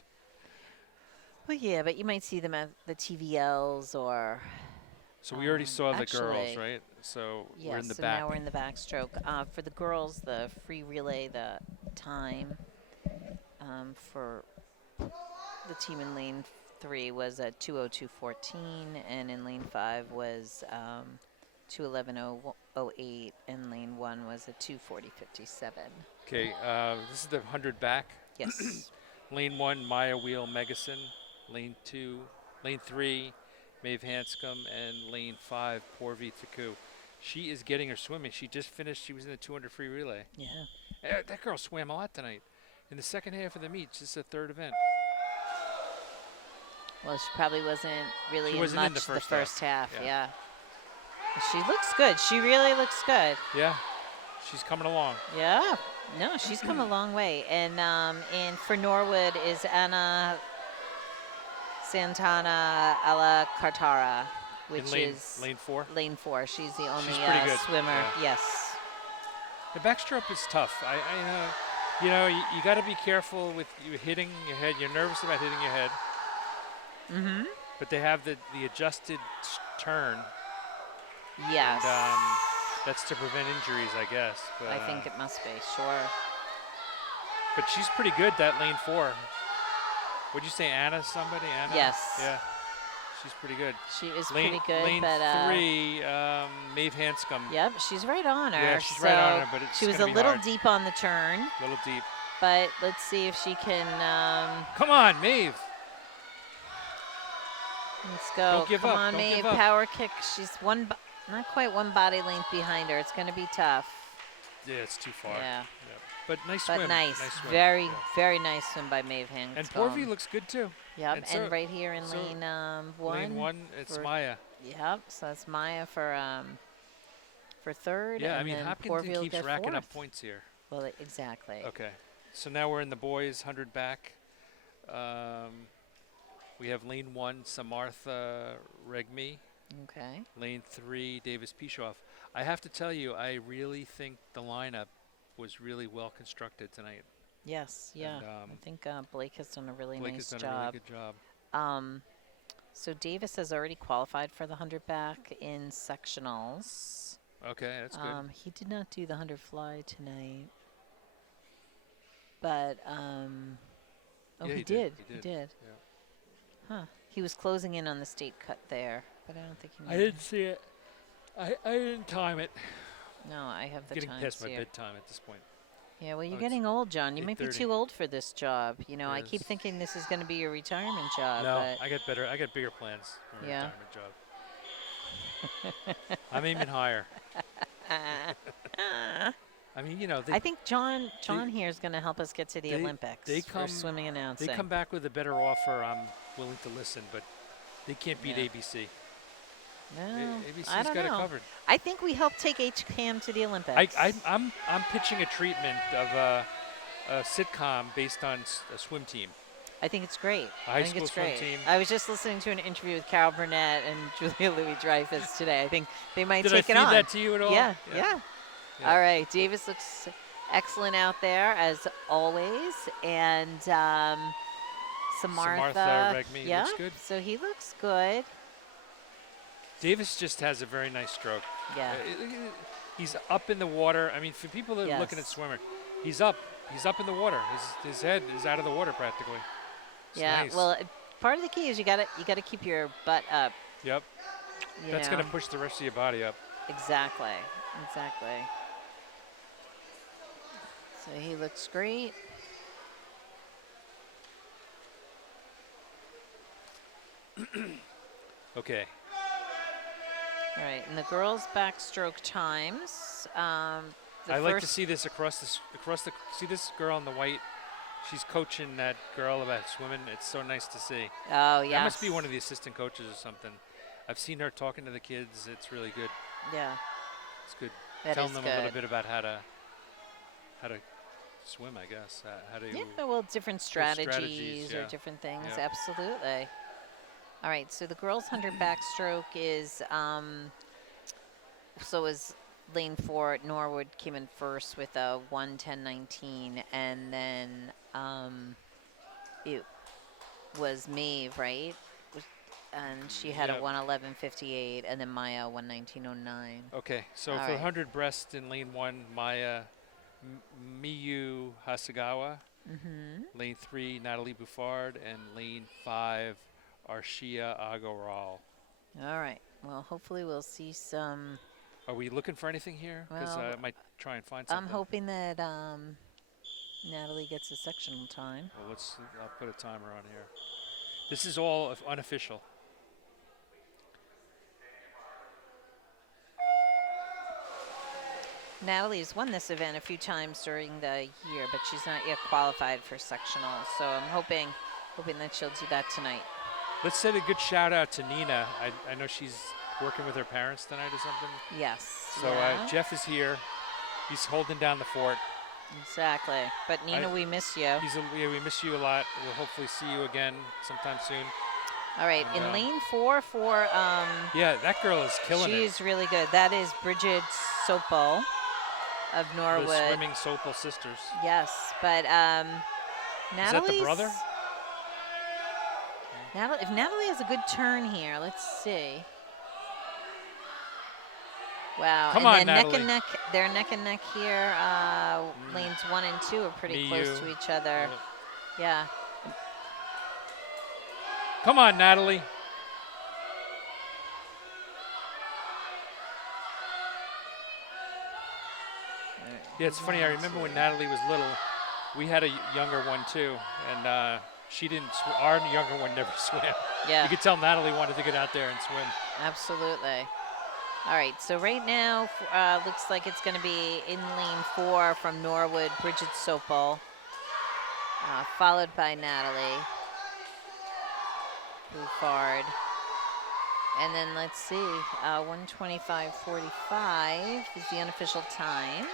Well, yeah, but you might see them at the TVLs or. So we already saw the girls, actually, right? So Yes, we're in the so back. now we're in the backstroke. For the girls, the free relay, the time for the team in lane 3 was a 2:02.14, and in lane 5 was 2:11.08, and lane 1 was a 2:40.57. Okay, this is the 100 back. Yes. Lane 1, Maya Wheel Megason. Lane 3, Maeve Hanscom, and lane 5, Porvi Taku. She is getting her swimming. She just finished. She was in the 200 free relay. Yeah. That girl swam a lot tonight. In the second half of the meet, just the third event. Well, she probably wasn't really She in wasn't much in the the first first half. half, Yeah. She looks good. She really looks good. Yeah, she's coming along. Yeah. No, she's come a long way. And for Norwood is Anna Santana Alla Cartara, which in is lane 4. lane 4. She's the only pretty good, swimmer. yeah. Yes. The backstroke is tough. You got to be careful with you hitting your head. You're nervous about hitting your head. Mm-hmm. But they have the adjusted turn. Yes. And, That's to prevent injuries, I guess. But, I think it must be, sure. but she's pretty good, that lane 4. Would you say Anna somebody? Anna? Yes. Yeah. She's pretty good. She is Lane, pretty good, lane but 3, Maeve Hanscom. yep, she's right on her. Yeah, she's so right on her, but it's she was a gonna be little hard. deep on the turn, A little deep. but let's see if she can. Come on, Maeve. Let's go. Don't give Come up, on, don't Maeve. give up. Power kick. She's not quite one body length behind her. It's going to be tough. Yeah, it's too far. Yeah. Yep. But nice But swim. nice. swim. Very, Yeah. very nice swim by Maeve Hanscom. And Porvy looks good too. Yep, and so- right here in so lane 1. Lane 1, it's for- Maya. Yep, so that's Maya for third. Yeah, and I mean, then Hopkinton Porvy will keeps get racking up fourth. points here. Well, exactly. Okay. So now we're in the boys 100 back. We have lane 1, Samartha Regmi. Okay. Lane 3, Davis Pishoff. I have to tell you, I really think the lineup was really well constructed tonight. Yes, yeah. And, I think Blake has done a really Blake nice has done a really good job. So Davis has already qualified for the 100 back in sectionals. Okay, that's good. He did not do the 100 fly tonight. But, Yeah, he did. He did. did. Yeah. Huh. He was closing in on the state cut there, but I don't think he I made didn't see it. I didn't time it. No, I have the Getting times past my here. bedtime at this point. Yeah, well, you're it's getting old, John. You might be 8:30. too old for this job. You know, I keep Yes. thinking this is going to be your retirement job. No, but I got bigger plans for a Yeah. retirement job. I'm aiming higher. I mean, you know, I think John here is going to help us get to the Olympics for swimming announcing. they come back with a better offer. I'm willing to listen, but they can't beat Yeah. ABC. No, ABC's I don't got know. it covered. I think we helped take HCAM to the Olympics. I'm pitching a treatment of a sitcom based on a swim team. I think it's great. A high I think school it's swim great. team. I was just listening to an interview with Carol Burnett and Julia Louis-Dreyfus today. I think they might Did I take feed it on. that to you at all? Yeah. Yeah. All right. Davis looks excellent out there as always, and Samartha Regmi yeah, looks good. so he looks good. Davis just has a very nice stroke. Yeah. He's up in the water. I mean, for people that are looking at Yes. swimmer, he's up. He's up in the water. His head is out of the water practically. It's Yeah. nice. Well, part of the key is you gotta keep your butt up. Yep. you That's know. going to push the rest of your body up. Exactly. So he looks great. Okay. All right, and the girls' backstroke times. I like to see this across the. See this girl in the white. She's coaching that girl about swimming. It's so nice to see. Oh, yeah. That must be one of the assistant coaches or something. I've seen her talking to the kids. It's really good. Yeah. It's good. That Telling is them good. a little bit about how to swim, I guess. How to. Yeah, well, different strategies or yeah. different things. Yeah. Absolutely. All right, so the girls' 100 backstroke is so is lane 4 at Norwood came in first with a 1:10.19, and then it was Maeve, right? And she had Yeah. a 1:11.58, and then Maya 1:19.09. Okay, so All for right. 100 breast in lane 1, Maya Miyu Hasagawa. Mm-hmm. Lane 3, Natalie Buffard. And lane 5, Arshia Agoral. All right. Well, hopefully we'll see some. Are we looking for anything here? Because Well, I might try and find something. I'm hoping that Natalie gets a sectional time. Well, I'll put a timer on here. This is all unofficial. Natalie's won this event a few times during the year, but she's not yet qualified for sectionals. So I'm hoping that she'll do that tonight. Let's send a good shout out to Nina. I know she's working with her parents tonight or something. Yes. So yeah, Jeff is here. He's holding down the fort. exactly. But Nina, we miss you. We miss you a lot. We'll hopefully see you again sometime soon. All right. And, In lane 4 for Yeah, that girl is killing it. she's really good. That is Bridget Sopel of Norwood. The swimming Sopel sisters. Yes, but Is that Natalie's. the brother? If Natalie has a good turn here, let's see. Wow. Come And on, then neck Natalie. and neck. They're neck and neck here. Lanes 1 and 2 are pretty Me, close you. to each other. Yep. Yeah. Come on, Natalie. Yeah, it's funny. I remember when Natalie was little, we had a younger one too, and she didn't. Our younger one never swam. Yeah. You could tell Natalie wanted to get out there and swim. Absolutely. All right, so right now looks like it's going to be in lane 4 from Norwood, Bridget Sopel, followed by Natalie Bouffard. And then let's see, 1:25:45 is the unofficial time.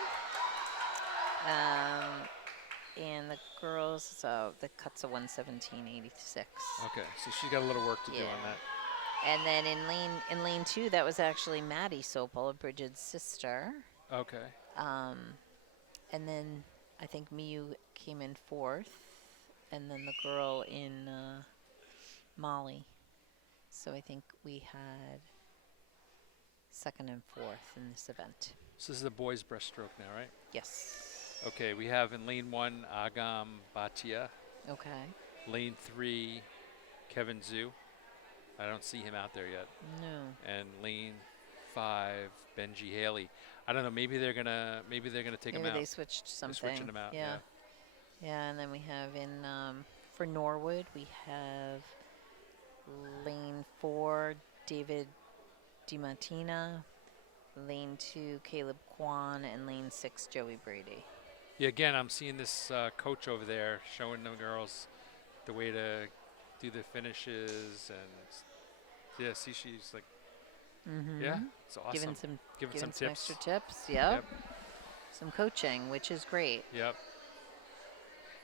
And the girls, so the cut's a 1:17:86. Okay, so she's got a little work to do on that. And then in lane 2, that was actually Maddie Sopel, Bridget's sister. Okay. And then I think Miu came in 4th, and then the girl in Molly. So I think we had 2nd and 4th in this event. So this is the boys' breaststroke now, right? Yes. Okay, we have in lane 1 Agam Bhatia. Okay. Lane 3 Kevin Zhu. I don't see him out there yet. No. And lane 5 Benji Haley. I don't know. Maybe they're gonna take him out. Maybe they switched something. They're switching him out. Yeah. Yeah, and then we have in for Norwood we have lane 4 David DiMartina, lane 2 Caleb Kwan, and lane 6 Joey Brady. Yeah. Again, I'm seeing this coach over there showing the girls the way to do the finishes, and yeah, see, she's like, yeah, it's awesome. Giving some tips. extra tips. Yep. Some coaching, which is great. Yep.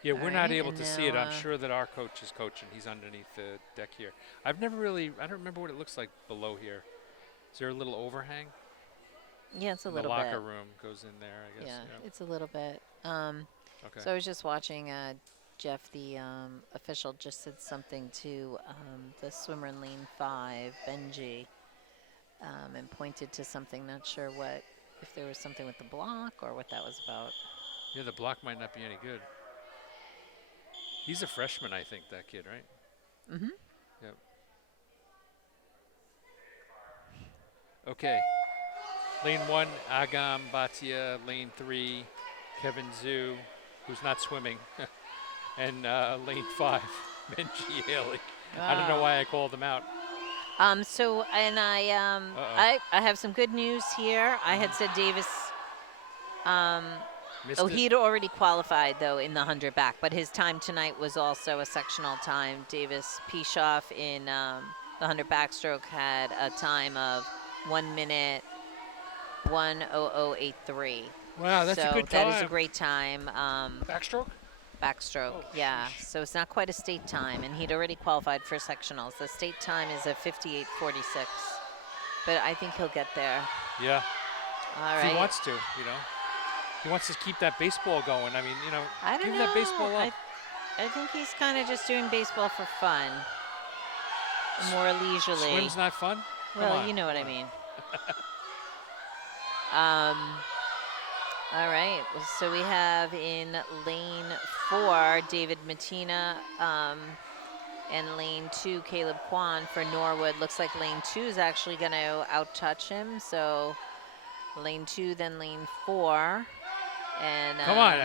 Yeah, All we're not right, able and to see it. now, I'm sure that our coach is coaching. He's underneath the deck here. I don't remember what it looks like below here. Is there a little overhang? Yeah, it's a And little the locker bit. room goes in there, I guess. Yeah, it's a little bit. Okay. So I was just watching Jeff, the official, just said something to the swimmer in lane 5, Benji, and pointed to something. Not sure what, if there was something with the block or what that was about. Yeah, the block might not be any good. He's a freshman, I think, that kid, right? Mm-hmm. Yep. Okay. Lane 1, Agam Bhatia. Lane 3, Kevin Zhu, who's not swimming. And lane 5, Benji Haley. I don't know why I called them out. So, and I have some good news here. I had said Davis. Missed it? He'd already qualified, though, in the 100 back, but his time tonight was also a sectional time. Davis Pishoff in the 100 backstroke had a time of 1 minute 1:00:83. Wow, that's a good So time. that is a great time. Backstroke? Backstroke, Oh, yeah. sheesh. So it's not quite a state time, and he'd already qualified for sectionals. The state time is a 58:46, but I think he'll get there. Yeah. All If right. he wants to, He wants to keep that baseball going. I mean, I don't give know. that baseball up. I think he's kind of just doing baseball for fun, more leisurely. Swim's not fun? Come Well, on. you know what I mean. All right. So we have in lane 4 David Matina, and lane 2 Caleb Kwan for Norwood. Looks like lane 2 is actually going to out-touch him. So lane 2, then lane 4. And Come on.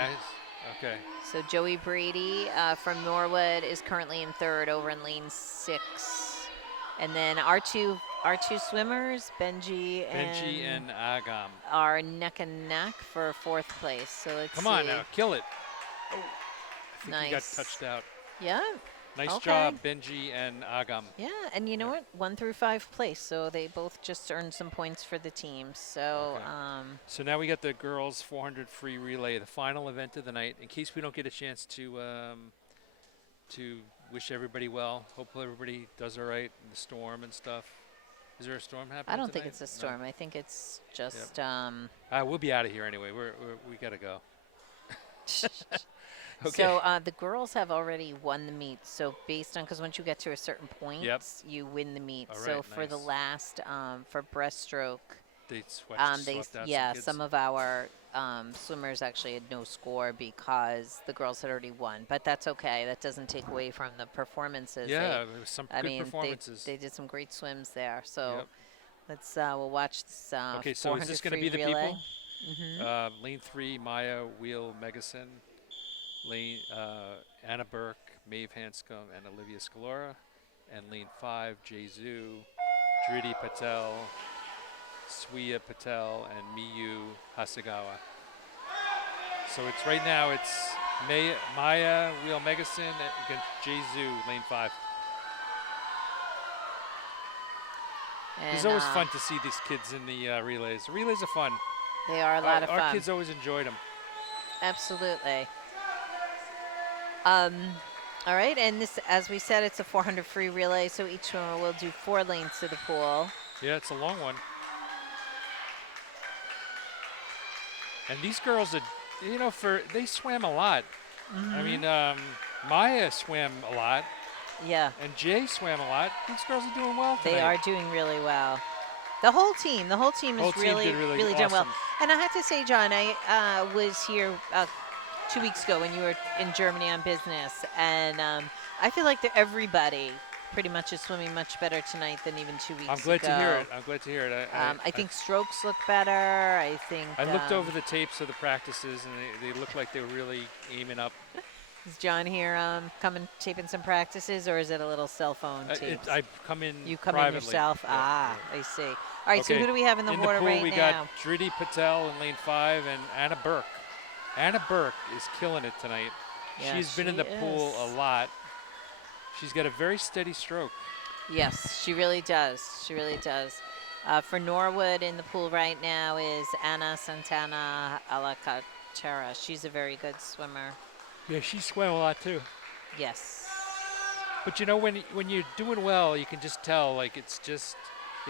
Okay. so Joey Brady from Norwood is currently in 3rd over in lane 6. And then our two swimmers, Benji and Agam. are neck and neck for 4th place. So let's Come see. on now. Kill it. I think Nice. he got touched out. Yeah. Nice Okay. job, Benji and Agam. Yeah, and you know what? 1 through 5 place, so they both just earned some points for the team. So, Okay. So now we got the girls 400 free relay, the final event of the night. In case we don't get a chance to wish everybody well, hopefully everybody does all right in the storm and stuff. Is there a storm happening I don't think tonight? it's a storm. No. I think it's just. We'll be out of here anyway. We gotta go. Okay. So the girls have already won the meet. So based on, because once you get to a certain point, Yep. you win the meet. All so right, for the nice. last, for breaststroke, They They swept out some yeah, kids. some of our swimmers actually had no score because the girls had already won, but that's okay. That doesn't take away from the performances. Yeah, there was some I good mean, performances. they did some great swims there. So Yep. we'll watch this Okay, so is 400 this going to free be the relay. people? Hmm. Lane 3, Maya, Wheel, Megason. Lane Anna Burke, Maeve Hanscom, and Olivia Scalora. And lane 5, Jesu, Driti Patel, Swiya Patel, and Miyu Hasagawa. So it's right now it's Maya, Wheel Megason against Jesu, lane 5. It's And always fun to see these kids in the relays. The relays are fun. they are a lot of Our fun. kids always enjoyed them. Absolutely. All right, and this, as we said, it's a 400 free relay, so each swimmer will do 4 lanes to the pool. Yeah, it's a long one. And these girls are, they swam a lot. Mm-hmm. I mean, Maya swam a lot, Yeah, and Jay swam a lot. These girls are doing well tonight. they are doing really well. The whole team is Whole team really, did really doing well. awesome. And I have to say, John, I was here 2 weeks ago when you were in Germany on business, and I feel like everybody pretty much is swimming much better tonight than even 2 weeks ago. I'm glad to hear it. I'm glad to hear it. I think strokes look better. I think I looked over the tapes of the practices, and they looked like they were really aiming up. Is John here coming taping some practices, or is it a little cell phone tape? I come in You come privately. in yourself? Yeah, Ah, yeah. I see. All right, so Okay, who do we have in the water pool, right we now? got Driti Patel in lane 5 and Anna Burke. Anna Burke is killing it tonight. Yeah, She's been in the pool a lot. She's got a very steady stroke. Yes, she really does. She really does. For Norwood in the pool right now is Anna Santana Alacantara. She's a very good swimmer. Yeah, she swam a lot too. Yes. But when you're doing well, you can just tell it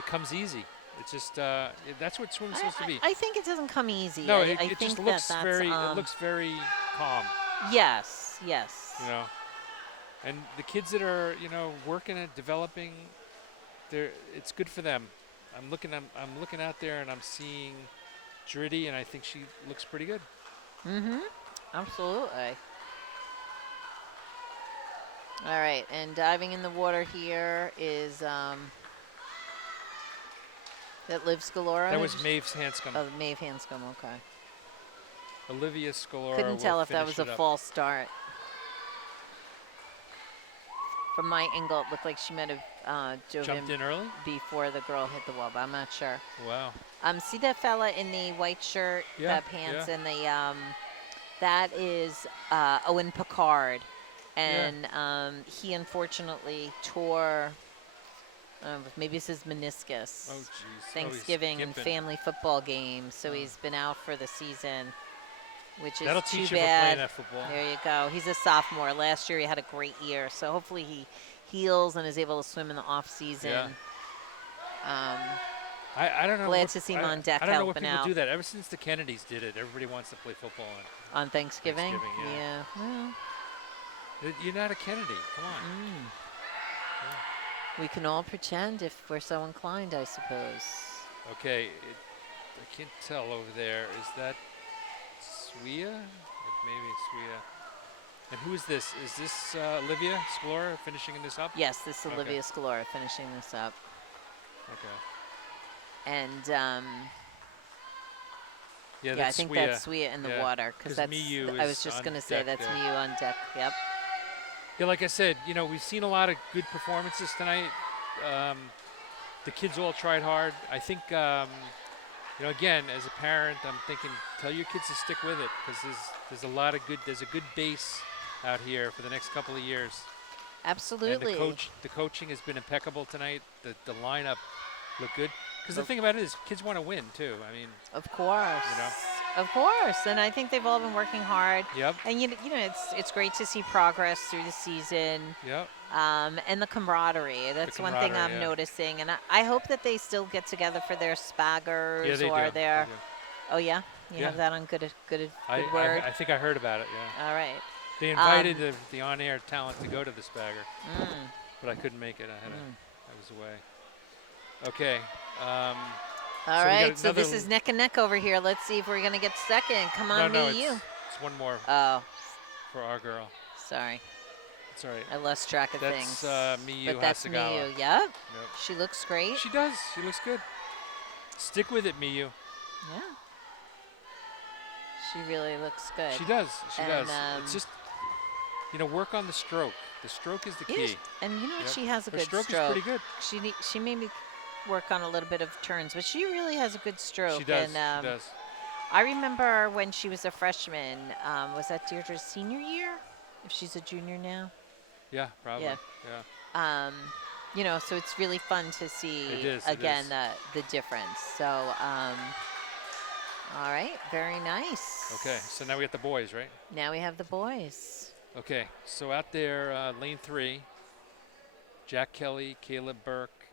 comes easy. It's just that's what swimming's supposed to be. I think it doesn't come easy. No, I it think just looks that's, it looks very calm. Yes, yes. And the kids that are working at developing, it's good for them. I'm looking out there and I'm seeing Driti, and I think she looks pretty good. Mm-hmm. Absolutely. All right, and diving in the water here is that Liv Scalora. That was Maeve Hanscom. Oh, Maeve Hanscom. Okay. Olivia Scalora. Couldn't tell if that was a up. false start. From my angle, it looked like she might have Jumped in early? before the girl hit the wall, but I'm not sure. Wow. See that fella in the white shirt, that pants, and the that is Owen Picard, and he unfortunately tore. Maybe it's his meniscus. Oh, jeez. Thanksgiving family football game, so he's been out for the season, which is That'll too teach you for bad. playing that football. There you go. He's a sophomore. Last year he had a great year, so hopefully he heals and is able to swim in the off season. Yeah. I don't know. Glad to see him on deck I don't know what helping people out. do that. Ever since the Kennedys did it, everybody wants to play football On Thanksgiving? Thanksgiving, Yeah. Well, You're not a Kennedy. Come on. we can all pretend if we're so inclined, I suppose. Okay. I can't tell over there. Is that Swiya? Maybe Swiya. And who is this? Is this Olivia Scalora finishing this up? Yes, this is Okay. Olivia Scalora finishing this up. Okay. And Yeah, I think that's Swiya in the water, because that's. Miyu I was is just on going to say deck that's there. Miyu on deck. Yep. Yeah, like I said, we've seen a lot of good performances tonight. The kids all tried hard. I think, again, as a parent, I'm thinking, tell your kids to stick with it, because there's a good base out here for the next couple of years. Absolutely. And the coaching has been impeccable tonight. The lineup looked good. Because the thing about it is, kids want to win too. I mean, of course. Of course, and I think they've all been working hard. Yep. And it's great to see progress through the season. Yep. And the camaraderie. That's one thing I'm noticing, and I hope that they still get together for their spaggers Yeah, they or do. their. They do. Oh yeah, you have that on good word. I think I heard about it. Yeah. All right. They invited the on-air talent to go to the spagger, but I couldn't make it. I was away. Okay. All So we got right, so this another- is neck and neck over here. Let's see if we're going to get second. Come on, no, me, you. it's one more Oh, for our girl. sorry. It's all right. I lost track of things. That's Miyu But that's Hasegawa. Miyu, yep. Yep. She looks great. She does. She looks good. Stick with it, Miyu. Yeah. She really looks good. She does. She And, does. It's just, work on the stroke. The stroke is the Yeah, key. and you know what? Yep. She has a Her good stroke stroke. is pretty good. She made me work on a little bit of turns, but she really has a good stroke. She does. And, She does. I remember when she was a freshman. Was that Deirdre's senior year? If she's a junior now. Yeah, probably. Yeah. Yeah. So it's really fun to see It is, again the difference. So, all right, very nice. Okay, so now we got the boys, right? Now we have the boys. Okay, so out there, lane 3, Jack Kelly, Caleb Burke,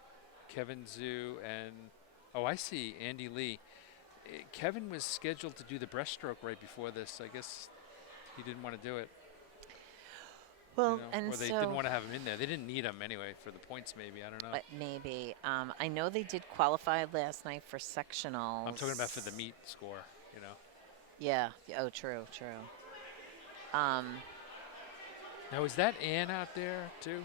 Kevin Zhu, and, I see, Andy Lee. Kevin was scheduled to do the breaststroke right before this. I guess he didn't want to do it. Well, and or they didn't want to have him in there. They didn't need him anyway for the points, maybe. I don't know. Maybe. I know they did qualify last night for sectionals. I'm talking about for the meet score, Yeah. Oh, true. Now, is that Ann out there, too?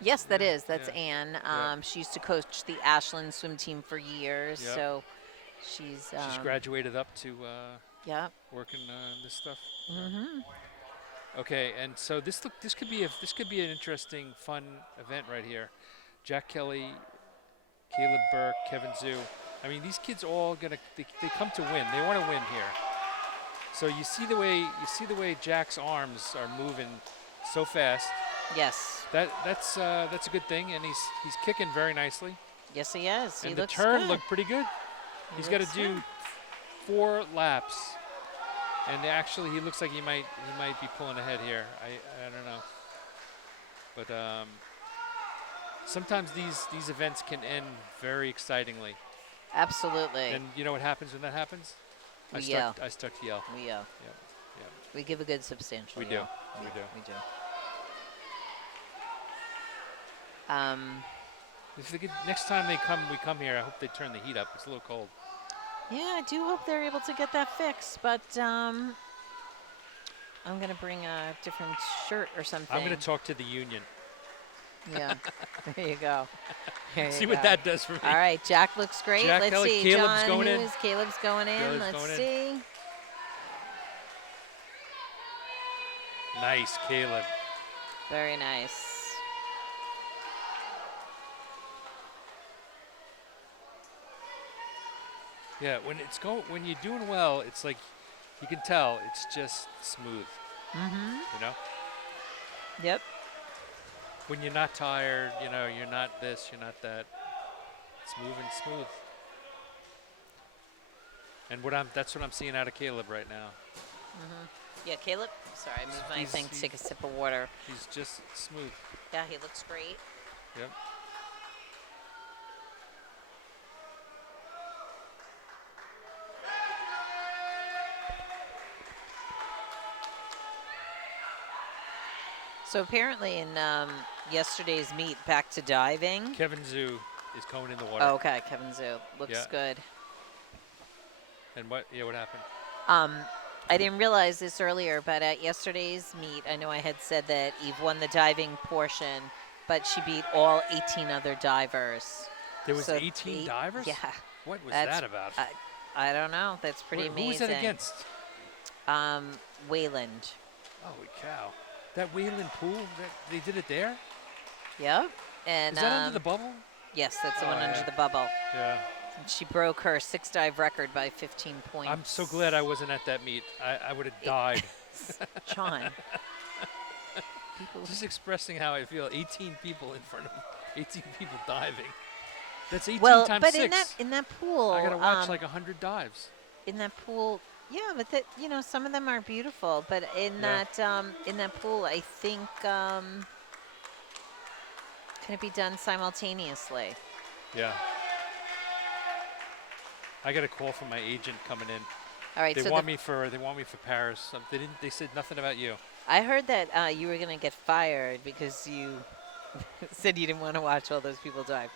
Yes, that is. That's yeah. Ann. Yep. She used to coach the Ashland swim team for years, Yep. so she's She's graduated up to yeah. working this stuff. Mm-hmm. Okay, and so this could be an interesting, fun event right here. Jack Kelly, Caleb Burke, Kevin Zhu. I mean, these kids all they come to win. They want to win here. So you see the way Jack's arms are moving so fast. Yes. That's a good thing, and he's kicking very nicely. Yes, he is. And He the looks turn good. looked pretty good. He's got to looks do good. 4 laps. And actually, he looks like he might be pulling ahead here. I don't know, but sometimes these events can end very excitingly. Absolutely. And you know what happens when that happens? We yell. I start to yell. We yell. Yeah. We give a good substantial We do. yell. We do. We do. If they next time we come here, I hope they turn the heat up. It's a little cold. Yeah, I do hope they're able to get that fixed, but I'm going to bring a different shirt or something. I'm going to talk to the union. Yeah, there you go. There See you what go. that does for me. All right, Jack looks great. Jack Let's Kelly, see. Caleb's John, going in. Caleb's going in. Caleb's Let's going in. see. Nice, Caleb. Very nice. Yeah, when you're doing well, it's like you can tell it's just smooth. Mm-hmm. Yep. When you're not tired, you're not this, you're not that. It's moving smooth. And that's what I'm seeing out of Caleb right now. Mm-hmm. Yeah, Caleb. Sorry, I moved my He's- thing to take a sip of water. He's just smooth. Yeah, he looks great. Yep. So apparently in yesterday's meet, back to diving. Kevin Zhu is going in the water. Oh, okay, Kevin Zhu. Looks Yeah. good. And what happened? I didn't realize this earlier, but at yesterday's meet, I know I had said that Eve won the diving portion, but she beat all 18 other divers. There was So 18 divers? Yeah. What was That's- that about? I don't know. That's pretty Who was amazing. that against? Wayland. Holy cow. That Wayland pool, they did it there? Yep. And Is that under the bubble? yes, that's the one Oh, under yeah. the bubble. Yeah. And she broke her 6-dive record by 15 points. I'm so glad I wasn't at that meet. I would have died. John. Just expressing how I feel. 18 people in front of me. 18 people diving. That's 18 Well, times but 6. in that pool, I gotta watch like 100 dives. in that pool, yeah, but some of them are beautiful. But in Yeah. that pool, I think can it be done simultaneously? Yeah. I got a call from my agent coming in. All right. They so want me for Paris. They said nothing about you. I heard that you were gonna get fired because you Said you didn't want to watch all those people dive.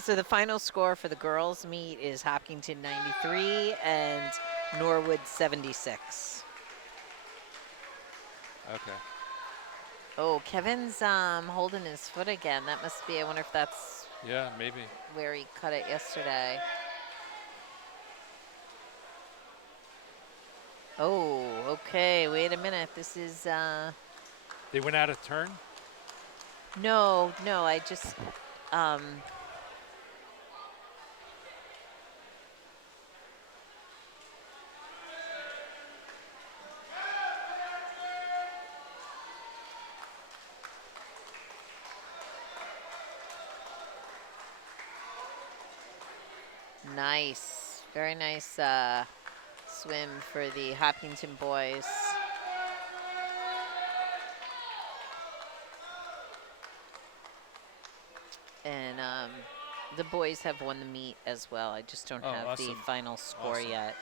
So the final score for the girls' meet is Hopkinton 93 and Norwood 76. Okay. Oh, Kevin's holding his foot again. That must be. I wonder if that's Yeah, maybe. where he cut it yesterday. Oh, okay. Wait a minute. This is. They went out of turn. No, no. I just. Nice. Very nice swim for the Hopkinton boys. And the boys have won the meet as well. I just don't have the awesome. final score Awesome. yet.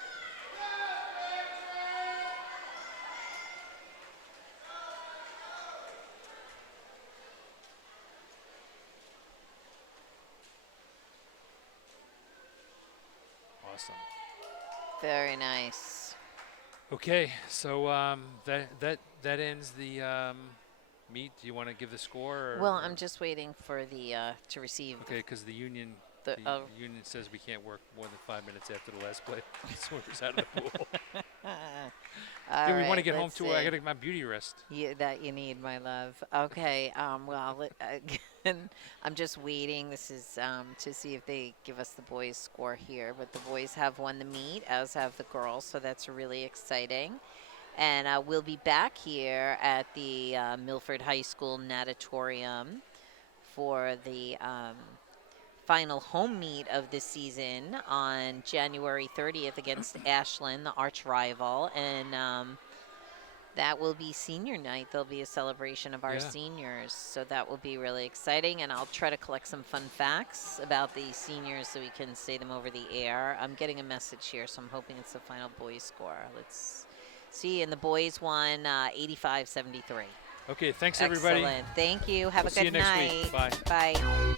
Awesome. Very nice. Okay, so that ends the meet. Do you want to give the score? Or, Well, I'm just waiting for the to receive. Okay, because the union union says we can't work more than 5 minutes after the last play. Swimmers out of the pool. All we want to right, get home let's too. I see. got to get my beauty rest. That you need, my love. Okay. Well, again, I'm just waiting. This is to see if they give us the boys' score here. But the boys have won the meet, as have the girls. So that's really exciting. And we'll be back here at the Milford High School natatorium for the final home meet of the season on January 30th against Ashland, the arch rival. And that will be senior night. There'll be a celebration of our seniors. So that will be really exciting. And I'll try to collect some fun facts about the seniors so we can say them over the air. I'm getting a message here, so I'm hoping it's the final boys score. Let's see. And the boys won 85-73. Okay, thanks everybody. Excellent. Thank you. Have a See you good next night. week. Bye. Bye.